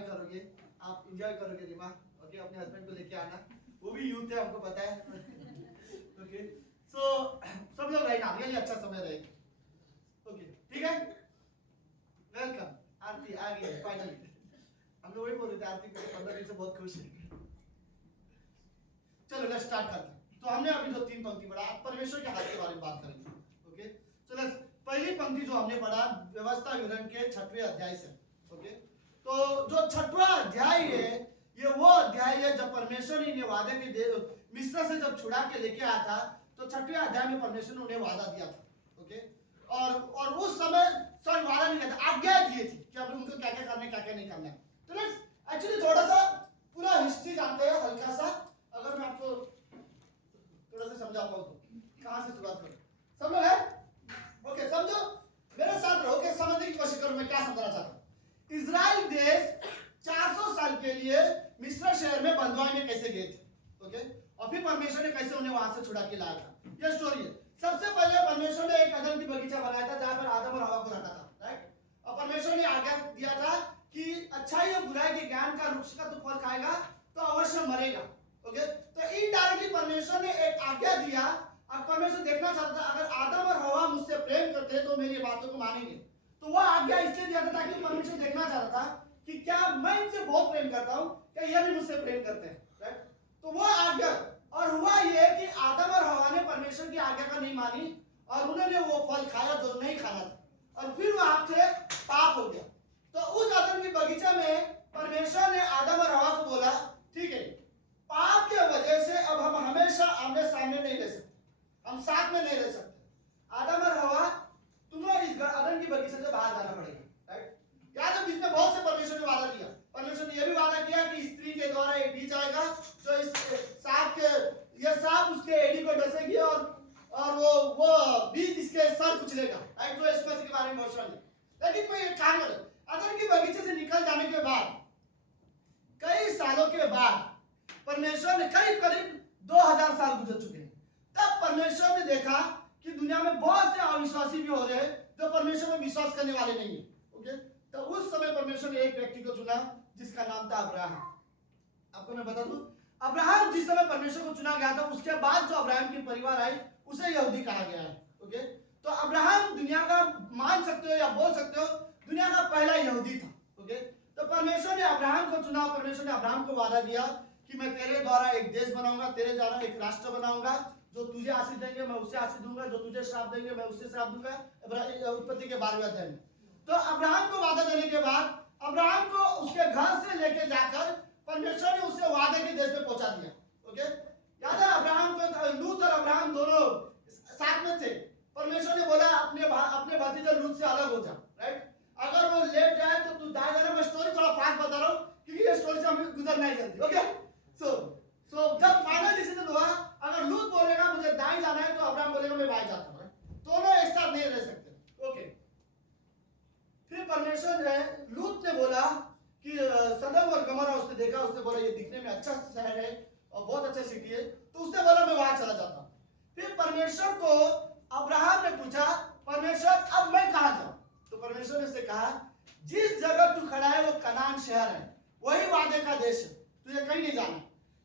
करोगे रीमा। ओके, अपने हस्बैंड को लेके आना, वो भी यूथ है हमको पता है। ओके सो सब लोग रहेगा, रियली अच्छा समय रहेगा। ओके ठीक है, वेलकम। आरती आ गई है फाइनली, हम लोग वही बोल रहे थे आरती को 15 दिन से बहुत खुश है। चलो लेट्स स्टार्ट करते हैं। तो हमने अभी जो 3 पंक्ति पढ़ा, अब परमेश्वर के हाथ के बारे में बात करेंगे। ओके सो लेट्स, पहली पंक्ति जो हमने पढ़ा व्यवस्था विवरण के 6वें अध्याय से। ओके तो जो 6वां अध्याय है ये वो अध्याय है जब परमेश्वर ने इन्हें वादे के मिस्र से जब छुड़ा के लेके आया था, तो 6वें अध्याय में परमेश्वर ने उन्हें वादा दिया था। ओके और उस समय सॉरी वादा नहीं किया था, आज्ञा दी थी कि अब उनको क्या क्या करना है क्या क्या नहीं करना है। तो लेट्स एक्चुअली थोड़ा सा पूरा हिस्ट्री जानते हैं हल्का सा, अगर मैं आपको थोड़ा सा समझा पाऊँ तो कहां से शुरुआत करूं। सब लोग है ओके, समझो मेरे साथ रहो, के समझने की कोशिश करो मैं क्या समझना चाहता हूं। इजराइल देश 400 साल के लिए मिस्र शहर में बंधुआई में कैसे गए थे। ओके और फिर परमेश्वर ने कैसे उन्हें वहां से छुड़ा के लाया था, यह स्टोरी है। सबसे पहले परमेश्वर ने एक अदन की बगीचा बनाया था जहां पर आदम और हवा को रखा था। राइट, और परमेश्वर ने आज्ञा दिया था कि अच्छाई और बुराई के ज्ञान का वृक्ष का तू फल खाएगा तो अवश्य मरेगा। ओके तो इनडायरेक्टली परमेश्वर ने एक आज्ञा दिया, और परमेश्वर देखना चाहता था अगर आदम और हवा मुझसे प्रेम करते तो मेरी बातों को मानेंगे। तो वह आज्ञा इसलिए दिया था ताकि परमेश्वर देखना चाहता था कि क्या मैं इनसे बहुत प्रेम करता हूं, क्या ये भी मुझसे प्रेम करते हैं। राइट, तो वह आज्ञा, और हुआ ये कि आदम और हवा ने परमेश्वर की आज्ञा का नहीं मानी और उन्होंने वो फल खाया जो नहीं खाना था, और फिर वहां से पाप हो गया। तो उस आदम की बगीचा में परमेश्वर ने आदम और हवा को बोला ठीक है, पाप के वजह से अब हम हमेशा आमने सामने नहीं रह सकते, हम साथ में नहीं रह सकते। आदम और हवा तुम्हें इस अदन की बगीचे से बाहर जाना पड़ेगा। राइट, याद है इसमें बहुत से परमेश्वर ने वादा किया। परमेश्वर ने यह भी वादा किया कि स्त्री के द्वारा एक बीज आएगा जो इस सांप के, यह सांप उसके एड़ी को डसेगी और वो बीज इसके सर कुचलेगा। राइट, तो इस मसीह के बारे में भविष्यवाणी। लेकिन मैं ये काम करूं, अदन की बगीचे से निकल जाने के बाद कई सालों के बाद परमेश्वर ने करीब 2000 साल गुजर चुके हैं, तब परमेश्वर ने देखा कि दुनिया में बहुत से अविश्वासी भी हो रहे हैं जो परमेश्वर में विश्वास करने वाले नहीं है। ओके तो उस समय परमेश्वर ने एक व्यक्ति को चुना जिसका नाम था अब्राहम। आपको मैं बता दूं, अब्राहम जिस समय परमेश्वर को चुना गया था उसके बाद जो अब्राहम की परिवार आई उसे यहूदी कहा गया है। ओके तो अब्राहम दुनिया का, मान सकते हो या बोल सकते हो, दुनिया का पहला यहूदी था। ओके तो परमेश्वर ने अब्राहम को चुना, परमेश्वर ने अब्राहम को वादा दिया कि मैं तेरे द्वारा एक देश बनाऊंगा, तेरे द्वारा एक राष्ट्र बनाऊंगा, जो तुझे आशीष देंगे मैं उसे आशीष दूंगा, जो तुझे श्राप देंगे मैं उससे श्राप दूंगा। उत्पत्ति के 12वें अध्याय में। तो अब्राहम को वादा देने के बाद अब्राहम को उसके घर से लेके जाकर परमेश्वर ने उसे वादे के देश में पहुंचा दिया। ओके याद है अब्राहम को, लूत और अब्राहम दोनों साथ में थे। परमेश्वर ने बोला अपने भतीजे लूत से अलग हो जा। राइट, अगर वो लेट जाए तो तू दाएं जाना। मैं स्टोरी थोड़ा फास्ट बता रहा हूँ क्योंकि ये स्टोरी से हमें गुजरना है जल्दी। ओके सो जब फाइनल डिसीजन हुआ, अगर लूत बोलेगा मुझे दाएं जाना है तो अब्राहम बोलेगा मैं बाएं जाता हूं। दोनों एक साथ नहीं रह सकते। ओके परमेश्वर ने लूत ने बोला कि सदम और गमोरा उसने देखा, उसने बोला ये दिखने में अच्छा शहर है और बहुत अच्छा सिटी है, तो उसने बोला मैं वहां चला जाता हूं। फिर परमेश्वर को अब्राहम ने पूछा, परमेश्वर अब मैं कहां जाऊं? तो परमेश्वर ने उससे कहा जिस जगह तू खड़ा है वो कनान शहर है, वही वादे का देश है, तुझे कहीं नहीं जाना,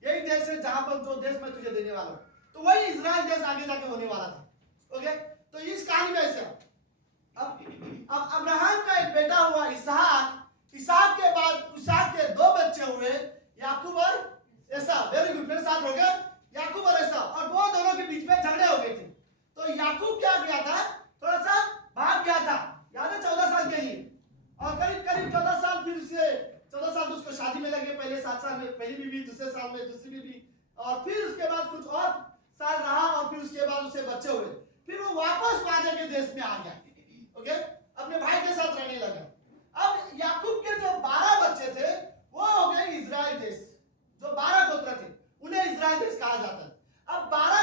यही देश है जहां पर जो देश मैं तुझे देने वाला हूं। तो वही इजराइल देश आगे जाके होने वाला था। ओके, तो इस कहानी में ऐसे अब अब्राहम का एक बेटा हुआ इसहाक, इसहाक के बाद इसहाक के 2 बच्चे हुए, याकूब और एसाव। वेरी गुड, मेरे साथ हो गए, याकूब और एसाव। और वो दोनों के बीच में झगड़े हो गए थे। तो याकूब क्या किया था, थोड़ा सा भाग गया था, याद है 14 साल के लिए, और करीब करीब 14 साल, फिर उससे 14 साल तो उसको शादी में लगे, पहले 7 साल में पहली बीवी, दूसरे साल में दूसरी बीवी, और फिर उसके बाद कुछ और साल रहा, और फिर उसके बाद उसे बच्चे हुए। फिर वो वापस वादे के देश में आ गया। ओके, अपने भाई के साथ रहने लगा। अब याकूब के जो 12 बच्चे थे वो हो गए इजराइल देश। जो 12 गोत्र थे उन्हें इजराइल देश कहा जाता है। अब 12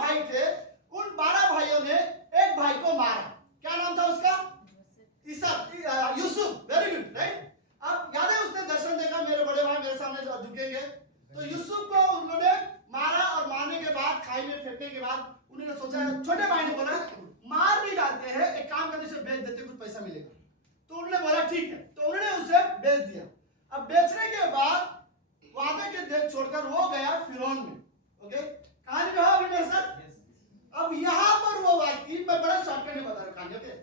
भाई थे, उन 12 भाइयों ने एक भाई को मारा। क्या नाम था उसका? यूसुफ। Very good, right. अब याद है उसने दर्शन देखा, मेरे बड़े भाई मेरे सामने झुकेंगे, तो यूसुफ को उन्होंने मारा, और मारने के बाद खाई में फेंकने के बाद उन्होंने सोचा, छोटे भाई ने बोला मार भी डालते हैं, एक काम करते उसे बेच देते, कुछ पैसा मिलेगा। तो उन्होंने बोला ठीक है, तो उन्होंने उसे बेच दिया। अब बेचने के बाद वादे के देश छोड़कर वो गया फिरौन में। ओके, कहानी में हो मेरे साथ? अब यहाँ पर वो व्यक्ति, मैं बड़ा शॉर्टकट में बता रहा हूँ कहानी। ओके,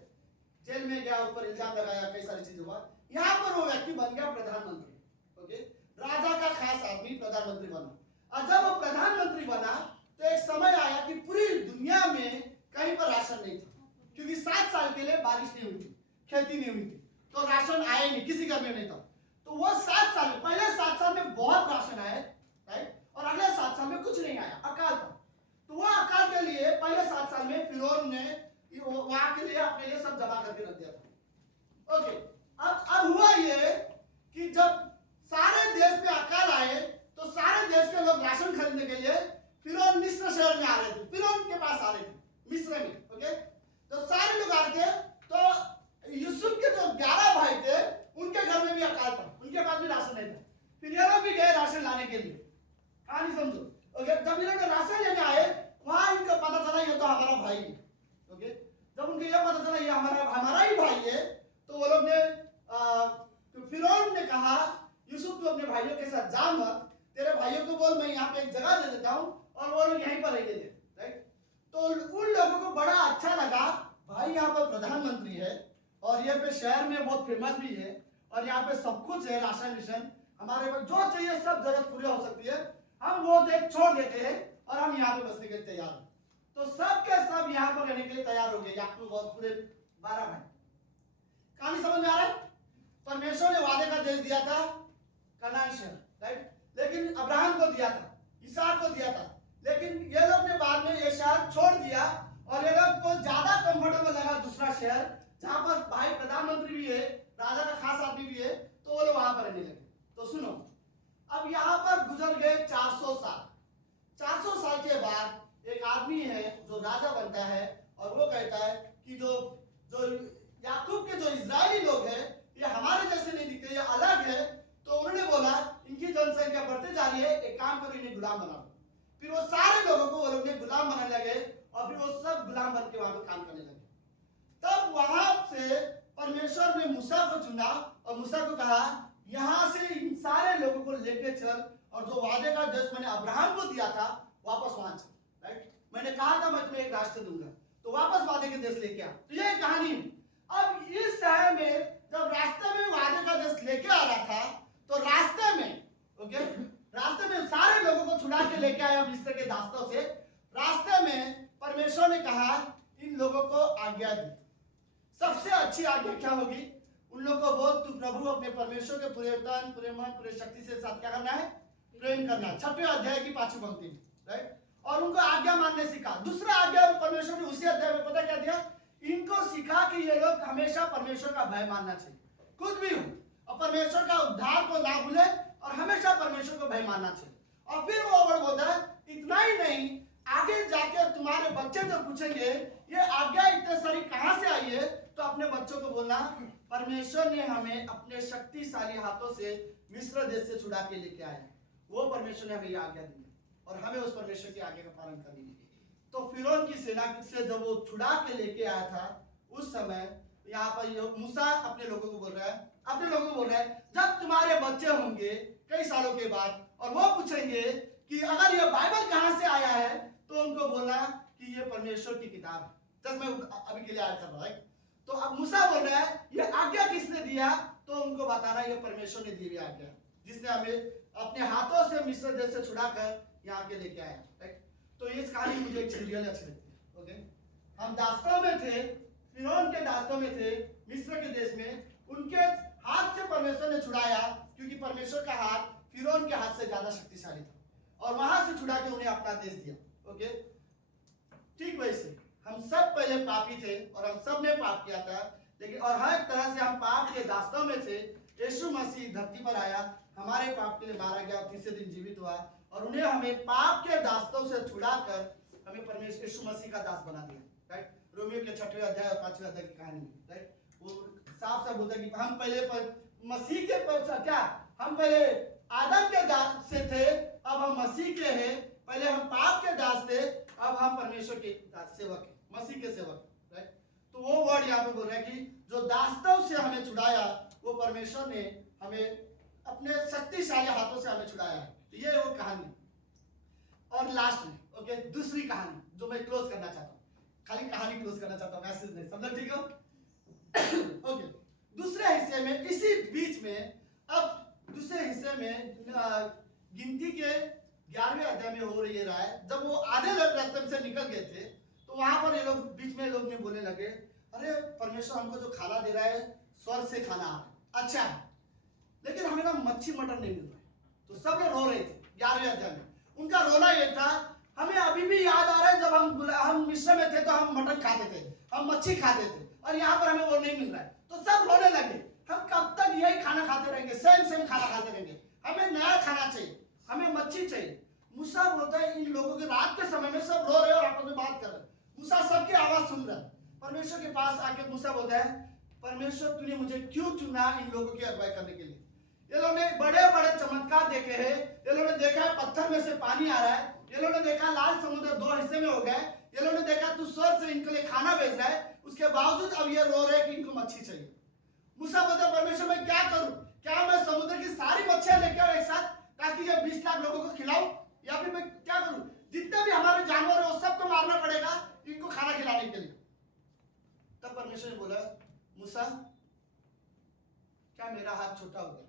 जेल में गया, ऊपर इल्जाम लगाया, कई सारी चीजें हुआ। यहाँ पर वो व्यक्ति बन गया प्रधानमंत्री। ओके, राजा का खास आदमी प्रधानमंत्री बना। और जब वो प्रधानमंत्री बना तो एक समय आया कि पूरी दुनिया में कहीं पर राशन नहीं था, क्योंकि 7 साल के लिए बारिश नहीं हुई थी, खेती नहीं हुई थी, तो राशन आया नहीं, किसी घर में नहीं था। तो वो 7 साल, पहले 7 साल में बहुत राशन आया, राइट, और अगले 7 साल में कुछ नहीं आया, अकाल था। तो वो अकाल के लिए पहले 7 साल में फिरौन ने वहां के लिए अपने लिए सब जमा करके रख दिया था। ओके, अब हुआ ये कि जब सारे देश में अकाल आए तो सारे देश के लोग राशन खरीदने के लिए फिरौन मिस्र शहर में आ रहे थे, फिरौन के पास आ रहे थे मिस्र में। ओके, तो सारे लोग आ रहे थे। तो यूसुफ के जो 11 भाई थे उनके घर में भी अकाल था, उनके पास भी राशन नहीं था। फिर ये लोग भी गए राशन लाने के लिए। कहानी समझो। ओके, जब इन्होंने राशन लेने आए, वहां इनको पता चला ये तो हमारा भाई है। ओके, जब उनको ये पता चला ये हमारा ही भाई है, तो वो लोग ने तो फिरौन ने कहा यूसुफ तू अपने भाइयों के साथ जा मत, तेरे भाइयों को बोल मैं यहाँ पे एक जगह दे देता हूँ और वो लोग यहीं पर रहने दे। राइट, तो उन लोगों को बड़ा अच्छा लगा, भाई यहाँ पर प्रधानमंत्री है और ये पे शहर में बहुत फेमस भी है, और यहाँ पे सब कुछ है, राशन विशन, हमारे पास जो चाहिए सब जरूरत पूरी हो सकती है, हम वो छोड़ देते हैं और हम यहाँ पे बसने के लिए तैयार हैं। तो सब के सब यहाँ पर रहने के लिए तैयार हो गए, याकूब और पूरे 12 भाई। कहानी समझ में आ रहा है? परमेश्वर ने वादे का देश दिया था, कनान शहर, राइट, लेकिन अब्राहम को दिया था, इसहाक को दिया था, लेकिन ये लोग ने बाद में ये शहर छोड़ दिया और ये लोग को ज्यादा कंफर्टेबल लगा दूसरा शहर जहां पर भाई प्रधानमंत्री भी है, राजा का खास आदमी भी है, तो वो लोग वहां पर रहने लगे। तो सुनो, अब यहाँ पर गुजर गए 400 साल। 400 साल के बाद एक आदमी है जो राजा बनता है और वो कहता है कि जो याकूब के जो इजरायली लोग हैं ये हमारे जैसे नहीं दिखते, ये अलग है। तो उन्होंने बोला इनकी जनसंख्या बढ़ते जा रही है, एक काम करो इन्हें गुलाम बना दो। फिर वो सारे लोगों को वो लोग ने गुलाम बनाने लगे और फिर वो सब गुलाम बन के वहां पर काम करने लगे। तब वहां से परमेश्वर ने मूसा को चुना और मूसा को कहा यहां से इन सारे लोगों को लेके चल और जो वादे का देश मैंने अब्राहम को दिया था वापस वहां चल। राइट, मैंने कहा था मैं तुम्हें एक राष्ट्र दूंगा, तो वापस वादे के देश लेके आ। तो ये कहानी। अब इस शहर में जब रास्ते में वादे का देश लेके आ रहा था तो रास्ते में सारे लोगों को छुड़ा के लेके आया मिस्र के दास्तों से। रास्ते में परमेश्वर ने कहा इन लोगों को आज्ञा दी। सबसे अच्छी आज्ञा क्या होगी? उन लोगों को बोल तू प्रभु अपने परमेश्वर के पूरे तन, पूरे मन, पूरे शक्ति से साथ क्या करना है? प्रेम करना है। 6वें अध्याय की 5वीं पंक्ति में, राइट। और उनको आज्ञा मानने सिखा। दूसरा आज्ञा परमेश्वर ने उसी अध्याय में पता क्या दिया? इनको सिखा कि ये लोग हमेशा परमेश्वर का भय मानना चाहिए, कुछ भी हो, और परमेश्वर का उद्धार को ना भूले और हमेशा परमेश्वर को भय मानना चाहिए। और फिर वो वर्ड बोलता है इतना ही नहीं, आगे जाकर तुम्हारे बच्चे जो पूछेंगे ये आज्ञा इतने सारी कहां से आई है, तो अपने बच्चों को बोलना बोलना, परमेश्वर ने हमें अपने शक्तिशाली हाथों से मिस्र देश से छुड़ा के लेके आया। वो परमेश्वर ने हमें ये आज्ञा दी है और हमें उस परमेश्वर की आज्ञा का पालन करनी है। तो फिरौन की सेना से जब वो छुड़ा के लेके आया था, उस समय यहाँ पर मूसा अपने लोगों को बोल रहा है, जब तुम्हारे बच्चे होंगे कई सालों के बाद और वो पूछेंगे कि अगर ये बाइबल कहाँ से आया है, तो उनको बोलना कि ये परमेश्वर की किताब है। जब मैं अभी के लिए याद कर रहा है, तो अब मूसा बोल रहा है ये आज्ञा किसने दिया, तो उनको बताना ये परमेश्वर ने दी हुई आज्ञा, जिसने हमें अपने हाथों से मिस्र देश से छुड़ाकर यहाँ के लेके आया। राइट, तो ये कहानी मुझे एक रियल अच्छी लगती है। ओके, हम दास्तों में थे, फिरौन के दास्तों में थे मिस्र के देश में, उनके हाथ से परमेश्वर ने छुड़ाया, क्योंकि परमेश्वर का हाथ फिरौन के हाथ से ज्यादा शक्तिशाली था और वहां से छुड़ा के उन्हें अपना देश दिया। ओके, ठीक वैसे हम सब पहले पापी थे और हम सब ने पाप किया था, लेकिन और हर एक तरह से हम पाप के दास्तों में थे। यीशु मसीह धरती पर आया, हमारे पाप के लिए मारा गया और तीसरे दिन जीवित हुआ और उन्हें हमें पाप के दास्तों से छुड़ाकर हमें परमेश्वर यीशु मसीह का दास बना दिया। राइट, रोमियो के 6वें अध्याय और 5वें अध्याय की कहानी में, राइट, वो साफ साफ बोलता है कि हम पहले मसीह के क्या हम पहले आदम के दास से थे, अब हम मसीह के हैं। पहले हम पाप के दास थे, अब हम परमेश्वर के सेवक हैं, मसीह के सेवक। राइट, तो वो वर्ड यहाँ पे बोल रहा है कि जो दास्तों से हमें छुड़ाया, वो परमेश्वर ने हमें अपने शक्तिशाली हाथों से हमें छुड़ाया है। ये वो कहानी। और लास्ट में ओके, दूसरी कहानी जो मैं क्लोज करना चाहता हूँ, खाली कहानी क्लोज करना चाहता हूँ, मैसेज नहीं, समझ ठीक हो? ओके, दूसरे हिस्से में, इसी बीच में, अब दूसरे हिस्से में गिनती के 11वें अध्याय में हो रही है, जब वो आधे लोग रास्ते से निकल गए थे, तो वहां पर ये लोग बीच में लोग ने बोलने लगे, अरे परमेश्वर हमको जो खाना दे रहा है स्वर्ग से खाना आ रहा है, अच्छा है, लेकिन हमें ना मच्छी मटन नहीं मिल रहा है। तो सब लोग रो रहे थे 11वें अध्याय में। उनका रोना ये था, हमें अभी भी याद आ रहा है जब हम मिस्र में थे तो हम मटन खाते थे, हम मच्छी खाते थे, और यहाँ पर हमें वो नहीं मिल रहा है। तो सब रोने लगे, हम कब तक यही खाना खाते रहेंगे, सेम खाना खाते रहेंगे, हमें नया खाना चाहिए, हमें मच्छी चाहिए। मूसा बोलता है, इन लोगों के रात के समय में सब रो रहे और आपस में बात कर रहे, मूसा सबकी आवाज सुन रहा है। परमेश्वर के पास आके मूसा बोलता है, परमेश्वर तूने मुझे क्यों चुना इन लोगों की अगुवाई करने के लिए? ये लोगों ने बड़े बड़े चमत्कार देखे हैं, ये लोगों ने देखा है पत्थर में से पानी आ रहा है, ये लोगों ने देखा लाल समुद्र 2 हिस्से में हो गया, ये लोगों ने देखा तू स्वर्ग से इनके लिए खाना भेज रहा है, उसके बावजूद अब ये रो रहे हैं कि इनको मच्छी चाहिए। मूसा बोलता है, परमेश्वर मैं क्या करूं? क्या मैं समुद्र की सारी मच्छियां लेके आऊं एक साथ ताकि ये 20 लाख लोगों को खिलाऊं, या फिर मैं क्या करूं? जितने भी हमारे जानवर है वो सबको मारना पड़ेगा इनको खाना खिलाने के लिए। तब परमेश्वर ने बोला, मूसा क्या मेरा हाथ छोटा हो गया?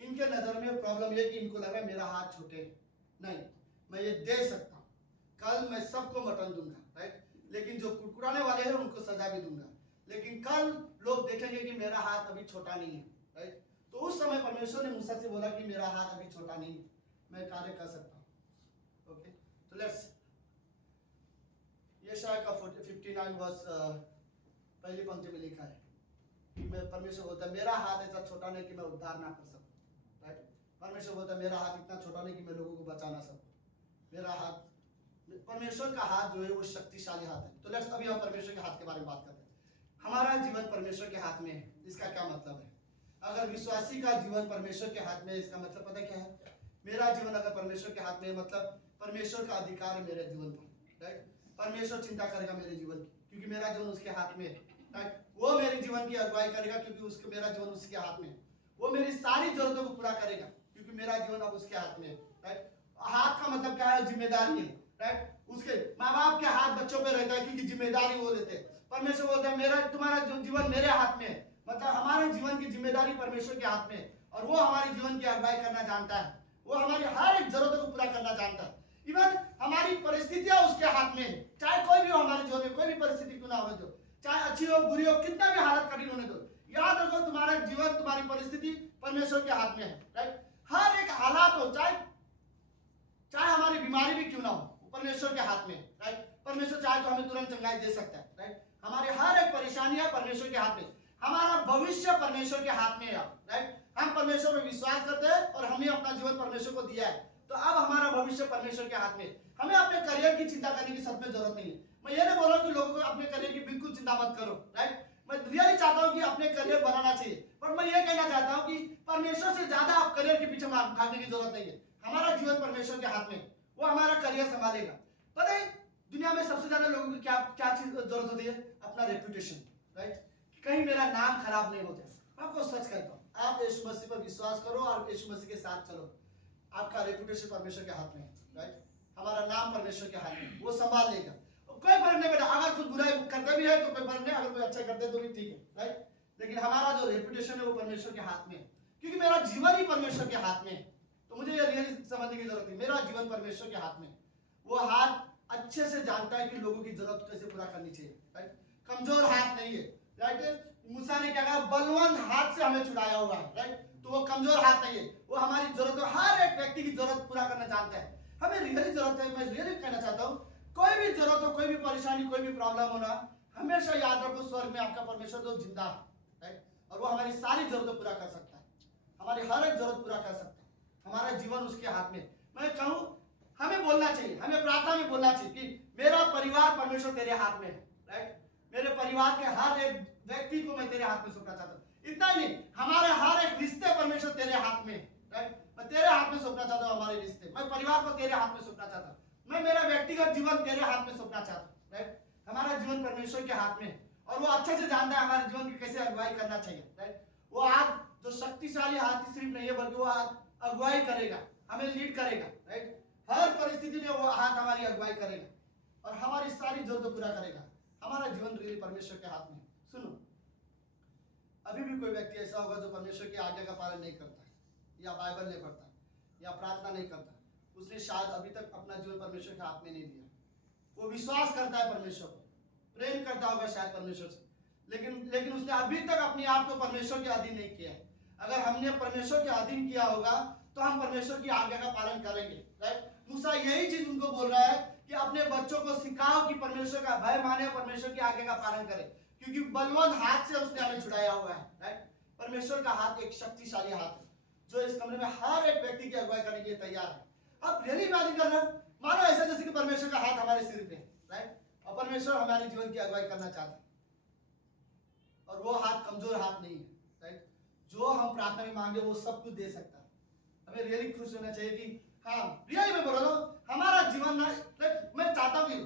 इनके नजर में प्रॉब्लम ये कि इनको लग रहा है मेरा हाथ छोटे नहीं, मैं ये दे सकता हूं, कल मैं सबको मटन दूंगा, राइट, लेकिन जो कुड़कुड़ाने वाले हैं उनको सजा भी दूंगा, लेकिन कल लोग देखेंगे कि मेरा हाथ अभी छोटा नहीं है। राइट, तो उस समय परमेश्वर ने मूसा से बोला कि मेरा हाथ अभी छोटा नहीं है, मैं कार्य कर सकता हूं। ओके, तो लेट्स यशायाह का 59 वर्स पहली पंक्ति में लिखा है कि मैं परमेश्वर बोलता है मेरा हाथ ऐसा छोटा नहीं कि मैं उद्धार ना कर सकूं। राइट, परमेश्वर बोलता है मेरा हाथ इतना छोटा नहीं कि मैं लोगों को बचा ना सकूं। मेरा हाथ, परमेश्वर का हाथ जो है वो शक्तिशाली हाथ है। तो लेट्स अभी हम परमेश्वर के हाथ के बारे में बात करते हैं। हमारा जीवन परमेश्वर के हाथ में है, इसका क्या मतलब है? अगर विश्वासी का जीवन परमेश्वर के हाथ में है, इसका मतलब पता क्या है? मेरा जीवन अगर परमेश्वर के हाथ में है, मतलब परमेश्वर का अधिकार है मेरे जीवन पर। राइट, परमेश्वर चिंता करेगा मेरे जीवन की, क्योंकि मेरा जीवन उसके हाथ में है। राइट, वो मेरे जीवन की अगुवाई करेगा क्योंकि उसके मेरा जीवन उसके हाथ में है। वो मेरी सारी जरूरतों को पूरा करेगा क्योंकि मेरा जीवन अब उसके हाथ में है। राइट, हाथ का मतलब क्या है? जिम्मेदारी है। राइट, उसके माँ बाप के हाथ बच्चों पे रहता है क्योंकि जिम्मेदारी वो लेते हैं। परमेश्वर बोलता है मेरा तुम्हारा जो जीवन मेरे हाथ में है, मतलब हमारे जीवन की जिम्मेदारी परमेश्वर के हाथ में है, और वो हमारे जीवन की अगुवाई करना जानता है, वो हमारी हर एक जरूरतों को पूरा करना जानता है। इवन हमारी परिस्थितियां उसके हाथ में है, चाहे कोई भी हो हमारे जीवन में, कोई भी परिस्थिति क्यों ना होने दो, चाहे अच्छी हो बुरी हो, कितना भी हालत कठिन होने दो, याद रखो तुम्हारा जीवन तुम्हारी परिस्थिति परमेश्वर के हाथ में है। राइट, हर एक हालात हो, चाहे हमारी बीमारी भी क्यों ना हो, परमेश्वर के हाथ में। राइट, परमेश्वर चाहे तो हमें तुरंत चंगाई दे सकता है। राइट, हमारी हर एक परेशानियां परमेश्वर के हाथ में, हमारा भविष्य परमेश्वर के हाथ में है। राइट, हम परमेश्वर में विश्वास करते हैं और हमने अपना जीवन परमेश्वर को दिया है, तो अब हमारा भविष्य परमेश्वर के हाथ में। हमें अपने करियर की चिंता करने की सब में जरूरत नहीं है। मैं ये नहीं बोल रहा हूँ कि लोगों को अपने करियर की बिल्कुल चिंता मत करो। राइट, मैं रियली चाहता हूं कि अपने करियर बनाना चाहिए, पर मैं ये कहना चाहता हूं कि परमेश्वर से ज्यादा आप करियर के पीछे भागने की जरूरत नहीं है। हमारा जीवन परमेश्वर के हाथ में है, वो हमारा करियर संभालेगा। पता है दुनिया में सबसे ज्यादा लोगों को क्या क्या चीज जरूरत होती है? अपना रेपुटेशन, राइट? कहीं मेरा नाम खराब नहीं हो जाए। मैं आपको सच कहता हूँ, आप यीशु मसीह पर विश्वास करो और यीशु मसीह के साथ चलो, आपका रेपुटेशन परमेश्वर के हाथ में है, राइट? हमारा नाम परमेश्वर के हाथ में, वो संभाल लेगा। कोई फर्क नहीं बेटा, अगर कुछ बुराई करते भी है तो कोई फर्क नहीं, अगर कोई अच्छा करते तो भी ठीक है, राइट? लेकिन हमारा जो रेपुटेशन है वो परमेश्वर के हाथ में है, क्योंकि मेरा जीवन ही परमेश्वर के हाथ में है। तो मुझे ये रियली समझने की जरूरत है, मेरा जीवन परमेश्वर के हाथ में है। वो हाथ अच्छे से जानता है कि लोगों की जरूरत कैसे पूरा करनी चाहिए, राइट? कमजोर हाथ नहीं है, राइट? मूसा ने क्या कहा? बलवंत हाथ से हमें छुड़ाया हुआ है, राइट? तो वो कमजोर हाथ नहीं है, वो हमारी जरूरत, हर एक व्यक्ति की जरूरत पूरा करना जानता है। हमें रियली जरूरत है, मैं रियली कहना चाहता हूँ, कोई भी जरूरत हो, कोई भी परेशानी, कोई भी प्रॉब्लम होना, हमेशा याद रखो स्वर्ग में आपका परमेश्वर तो जिंदा है, राइट? और वो हमारी सारी जरूरतें पूरा कर सकता है, हमारी हर एक जरूरत पूरा कर सकता है। हमारा जीवन उसके हाथ में। मैं कहूँ हमें बोलना चाहिए, हमें प्रार्थना में बोलना चाहिए कि मेरा परिवार परमेश्वर तेरे हाथ में है, राइट? मेरे परिवार के हर एक व्यक्ति को मैं तेरे हाथ में सौंपना चाहता हूँ। इतना ही नहीं, हमारे हर एक रिश्ते परमेश्वर तेरे हाथ में, राइट? मैं तेरे हाथ में सौंपना चाहता हूँ हमारे रिश्ते, मैं परिवार को तेरे हाथ में सौंपना चाहता हूँ, मैं मेरा व्यक्तिगत जीवन तेरे हाथ में सौंपना चाहता हूँ, राइट? हमारा जीवन परमेश्वर के हाथ में, और वो अच्छे से जानता है हमारे जीवन की कैसे अगुवाई करना चाहिए, राइट? वो हाथ जो शक्तिशाली हाथ सिर्फ नहीं है, बल्कि वो हाथ अगुवाई करेगा, हमें लीड करेगा, राइट? हर परिस्थिति में वो हाथ हमारी अगुवाई करेगा और हमारी सारी जरूरत पूरा करेगा। हमारा जीवन रियली परमेश्वर के हाथ में। सुनो, अभी भी कोई व्यक्ति ऐसा होगा जो परमेश्वर की आज्ञा का पालन नहीं करता है, या बाइबल नहीं पढ़ता, या प्रार्थना नहीं करता, उसने शायद अभी तक अपना जीवन परमेश्वर के हाथ में नहीं दिया। वो विश्वास करता है परमेश्वर पर, प्रेम करता होगा शायद परमेश्वर से, लेकिन उसने अभी तक अपने आप को परमेश्वर के अधीन नहीं किया है। अगर हमने परमेश्वर के अधीन किया होगा तो हम परमेश्वर की आज्ञा का पालन करेंगे, राइट? मूसा यही चीज उनको बोल रहा है कि अपने बच्चों को सिखाओ कि परमेश्वर का भय माने, परमेश्वर की आज्ञा का पालन करें, क्योंकि बलवंत हाथ से उसने हमें छुड़ाया हुआ है, राइट? परमेश्वर का हाथ एक शक्तिशाली हाथ है जो इस कमरे में हर एक व्यक्ति की अगुवाई करने के लिए तैयार है। आप रियली इमेजिन कर रहे हो, मानो ऐसा जैसे कि परमेश्वर का हाथ हमारे सिर पे, राइट? और परमेश्वर हमारे जीवन की अगुवाई करना चाहता है, और वो हाथ कमजोर हाथ नहीं है, राइट? जो हम प्रार्थना में मांगे वो सब कुछ दे सकता है। हमें रियली खुश होना चाहिए कि हाँ, रियली मैं बोल रहा हूँ, हमारा जीवन ना, मैं चाहता हूँ कि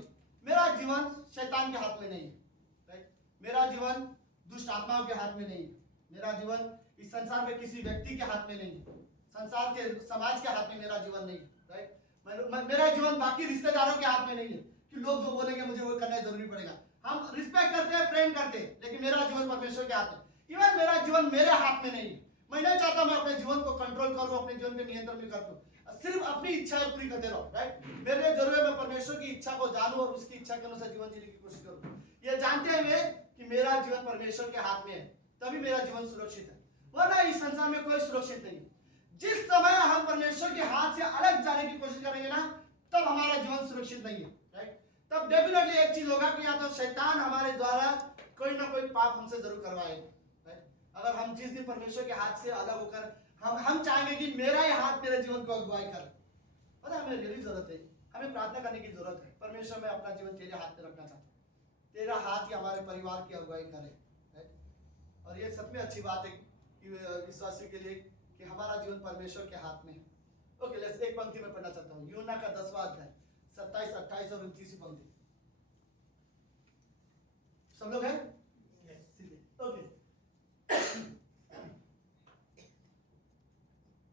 मेरा जीवन शैतान के हाथ में नहीं है, राइट? मेरा जीवन दुष्ट आत्माओं के हाथ में नहीं है, मेरा जीवन इस संसार में किसी व्यक्ति के हाथ में नहीं है, संसार के समाज के हाथ में मेरा जीवन नहीं है, राइट? मेरा जीवन बाकी रिश्तेदारों के हाथ में नहीं है कि लोग जो बोलेंगे मुझे वो करना जरूरी पड़ेगा। हम रिस्पेक्ट करते हैं, प्रेम करते हैं, लेकिन मेरा जीवन परमेश्वर के हाथ में। इवन मेरा जीवन मेरे हाथ में नहीं है। मैं नहीं चाहता मैं अपने जीवन को कंट्रोल करूं, अपने जीवन पे नियंत्रण भी कर दूं, सिर्फ अपनी इच्छाएं पूरी करते रहो, राइट? मेरे लिए जरूरी है मैं परमेश्वर की इच्छा को जानूं और उसकी इच्छा के अनुसार जीवन जीने की कोशिश करूं, ये जानते हुए कि मेरा जीवन परमेश्वर के हाथ में है, तभी मेरा जीवन सुरक्षित है, वरना इस संसार में कोई सुरक्षित नहीं। जिस समय हम परमेश्वर के हाथ से अलग जाने की कोशिश करेंगे ना, तब हमारा जीवन सुरक्षित नहीं है, राइट? तब डेफिनेटली एक चीज होगा कि या तो शैतान हमारे द्वारा कोई ना कोई पाप हमसे जरूर करवाएगा, राइट? अगर हम जिस दिन परमेश्वर के हाथ से अलग होकर हम चाहेंगे कि मेरा ही हाथ मेरे जीवन को अगुवाई कर, पता हमें रियली जरूरत है, हमें प्रार्थना करने की जरूरत है, परमेश्वर मैं अपना जीवन तेरे हाथ में रखना चाहता हूँ, तेरा हाथ ही हमारे परिवार की अगुवाई करे, राइट? और ये सच में अच्छी बात है विश्वासी के लिए कि हमारा जीवन परमेश्वर के हाथ में है। ओके, लेट्स एक पंक्ति में पढ़ना चाहता हूँ, यूहन्ना का 10वां अध्याय 27, 28 और 29 पंक्ति। सब लोग हैं? ओके।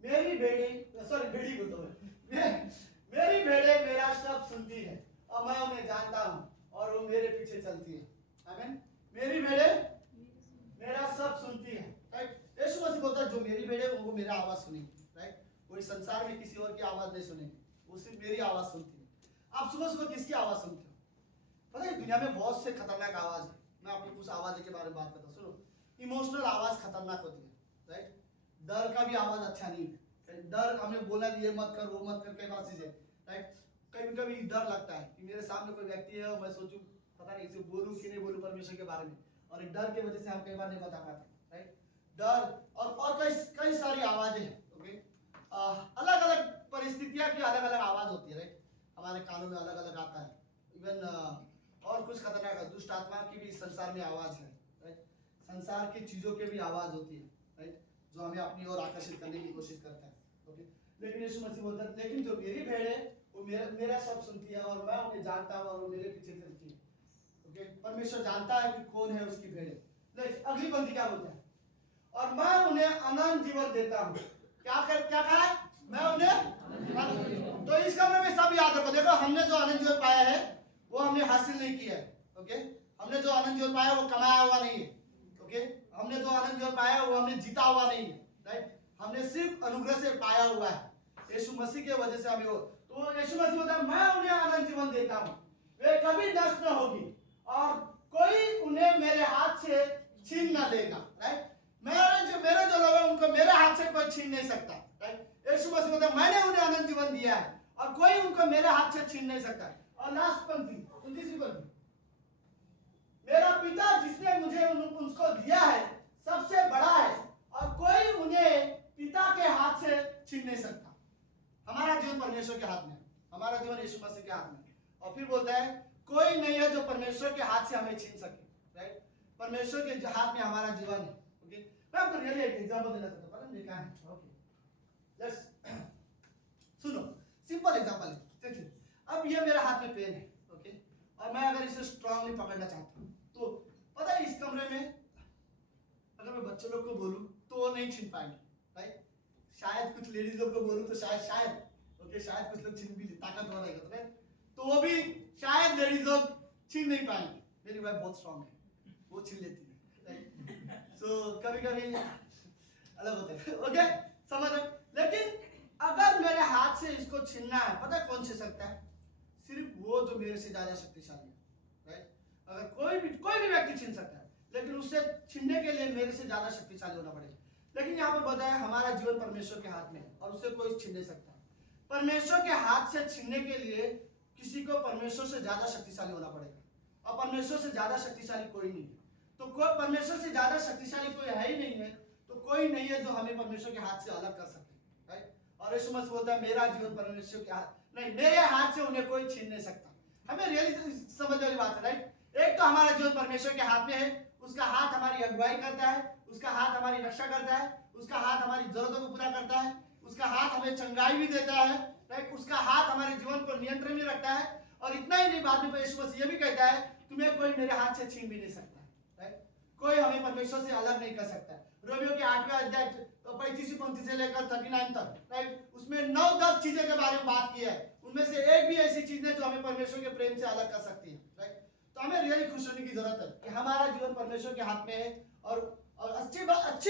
मेरी भेड़ी बोलता हूँ, मेरी भेड़ें मेरा शब्द सुनती है और मैं उन्हें जानता हूँ और वो मेरे पीछे चलती है। आमीन। मेरी भेड़ें मेरा शब्द सुनती है, राइट? यीशु मसीह बोलता है जो मेरी भेड़ें वो मेरा आवाज सुनेगी, राइट? कोई संसार में किसी और की आवाज नहीं सुनेगी, वो सिर्फ मेरी आवाज सुनती है। आप सुबह सुबह किसकी आवाज सुनते हो? पता है दुनिया में बहुत से खतरनाक आवाज है, मैं आपको कुछ आवाज के बारे में बात करता हूँ। सुनो, इमोशनल आवाज खतरनाक होती है, राइट? डर का भी आवाज अच्छा नहीं है, डर हमें बोला ये मत कर वो मत कर, कई बार चीजें, राइट? कभी कभी डर लगता है कि मेरे सामने कोई व्यक्ति है और मैं सोचूं पता नहीं इसे बोलूं कि नहीं बोलूं परमेश्वर के बारे में, और एक डर की वजह से हम कई बार नहीं बता पाते, राइट? डर और कई सारी आवाजें हैं, ओके? अलग अलग परिस्थितियां की अलग अलग आवाज होती है, राइट? हमारे कानों में अलग अलग आता है। इवन और कुछ खतरनाक है, दुष्ट आत्मा की भी संसार में आवाज है, राइट? संसार की चीजों की भी आवाज होती है, राइट, जो हमें अपनी ओर आकर्षित करने की कोशिश करता है, ओके। लेकिन यीशु मसीह बोलता है लेकिन जो मेरी भेड़ है वो मेरा सब सुनती है और मैं उन्हें जानता हूँ और वो मेरे पीछे चलती है, ओके। परमेश्वर जानता है कि कौन है उसकी भेड़। लेकिन अगली पंक्ति क्या बोलता है, और मैं उन्हें अनंत जीवन देता हूँ। क्या कहा है, मैं उन्हें। तो इस कमरे में सब याद रखो, देखो हमने जो अनंत जीवन पाया है वो हमने हासिल नहीं किया है, ओके। हमने जो अनंत जीवन पाया वो कमाया हुआ नहीं है, ओके। हमने जो अनंत जीवन पाया वो हमने जीता हुआ नहीं है, राइट। हमने सिर्फ अनुग्रह से पाया हुआ है, यीशु मसीह के वजह से हमें हो। तो यीशु मसीह बोलता है मैं उन्हें अनंत जीवन देता हूँ, वे कभी नष्ट न होगी और कोई उन्हें मेरे हाथ से छीन न लेगा, राइट। मेरे जो लोग हैं उनको मेरे हाथ से कोई छीन नहीं सकता, राइट। यीशु मसीह बोलता है मैंने उन्हें अनंत जीवन दिया है और कोई उनको मेरे हाथ से छीन नहीं सकता। और लास्ट पंक्ति 29वीं पंक्ति, मेरा पिता जिसने मुझे उसको दिया है सबसे बड़ा है और कोई उन्हें पिता के हाथ से छीन नहीं सकता। हमारा जीवन परमेश्वर के हाथ में है, हमारा जीवन यीशु मसीह के हाथ में है। और फिर बोलता है कोई नहीं है जो परमेश्वर के हाथ से हमें छीन सके, राइट। परमेश्वर के हाथ में हमारा जीवन है, ओके। मैं आपको रियली एक एग्जांपल देना चाहता हूं, देखा है, ओके। लेट्स सुनो, सिंपल एग्जांपल है, देखिए। अब ये मेरे हाथ में पेन है, ओके, और मैं अगर इसे स्ट्रांगली पकड़ना चाहता हूं तो पता है इस कमरे में अगर मैं बच्चों लोग को बोलूं तो वो नहीं छीन पाएंगे, राइट। शायद कुछ लेडीज लोग को बोलूं तो शायद ओके, शायद कुछ लोग छीन भी ताकतवर रहेगा तो, राइट, तो वो भी शायद लेडीज लोग छीन नहीं पाएंगे। मेरी वाइफ बहुत स्ट्रांग है, वो छीन लेती है, राइट। सो कभी कभी अलग होता है, ओके, समझ रहे। लेकिन अगर मेरे हाथ से इसको छीनना है, पता है कौन छीन सकता है, सिर्फ वो जो मेरे से ज्यादा शक्तिशाली है, राइट। अगर कोई भी व्यक्ति छीन सकता है, लेकिन उससे छीनने के लिए मेरे से ज्यादा शक्तिशाली होना पड़ेगा। लेकिन यहाँ पर बताया हमारा जीवन परमेश्वर के हाथ में है और उससे कोई छीन नहीं सकता। परमेश्वर के हाथ से छीनने के लिए किसी को परमेश्वर से ज्यादा शक्तिशाली होना पड़ेगा और परमेश्वर से ज्यादा शक्तिशाली कोई नहीं है। तो कोई परमेश्वर से ज्यादा शक्तिशाली कोई है ही नहीं है, तो कोई नहीं है जो हमें परमेश्वर के हाथ से अलग कर सके, राइट। और यीशु मसीह बोलता है मेरा जीवन परमेश्वर के हाथ नहीं, मेरे हाथ से उन्हें कोई छीन नहीं सकता। हमें रियली समझ वाली बात है, राइट। एक तो हमारा जीवन परमेश्वर के हाथ में है, उसका हाथ हमारी अगुवाई करता है, उसका हाथ हमारी रक्षा करता है, उसका हाथ हमारी जरूरतों को पूरा करता है, उसका हाथ हमें चंगाई भी देता है, राइट। उसका हाथ हमारे जीवन को नियंत्रण में रखता है। और इतना ही नहीं, बाद में यीशु मसीह ये भी कहता है तुम्हें कोई मेरे हाथ से छीन भी नहीं सकता, राइट। कोई हमें परमेश्वर से अलग नहीं कर सकता। रोमियो के 8वें अध्याय 35वीं पंक्ति से लेकर 39 तक, राइट, उसमें 9-10 चीजें के बारे में बात की है। उनमें से एक भी ऐसी चीज है जो हमें परमेश्वर के प्रेम से अलग कर सकती है, राइट। तो हमें रियली खुश होने की जरूरत है कि हमारा जीवन परमेश्वर के हाथ में है और अच्छी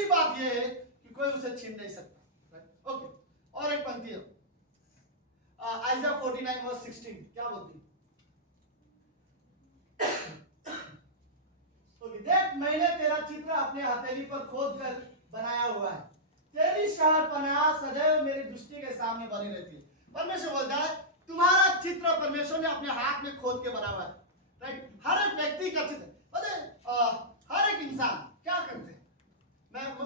बात यह है कि कोई उसे छीन नहीं सकता, राइट। ओके, और एक पंक्ति है आइज़ाया 49:16, क्या बोलती है? देख मैंने तेरा चित्र अपने हथेली पर खोद कर बनाया हुआ है, तेरी शहरपनाह सदैव मेरी दृष्टि के सामने बनी रहती है। परमेश्वर बोलता है तुम्हारा चित्र परमेश्वर ने अपने हाथ में खोद के बना हुआ है, राइट। हर एक व्यक्ति का चित्र, पता हर एक इंसान क्या करते हैं,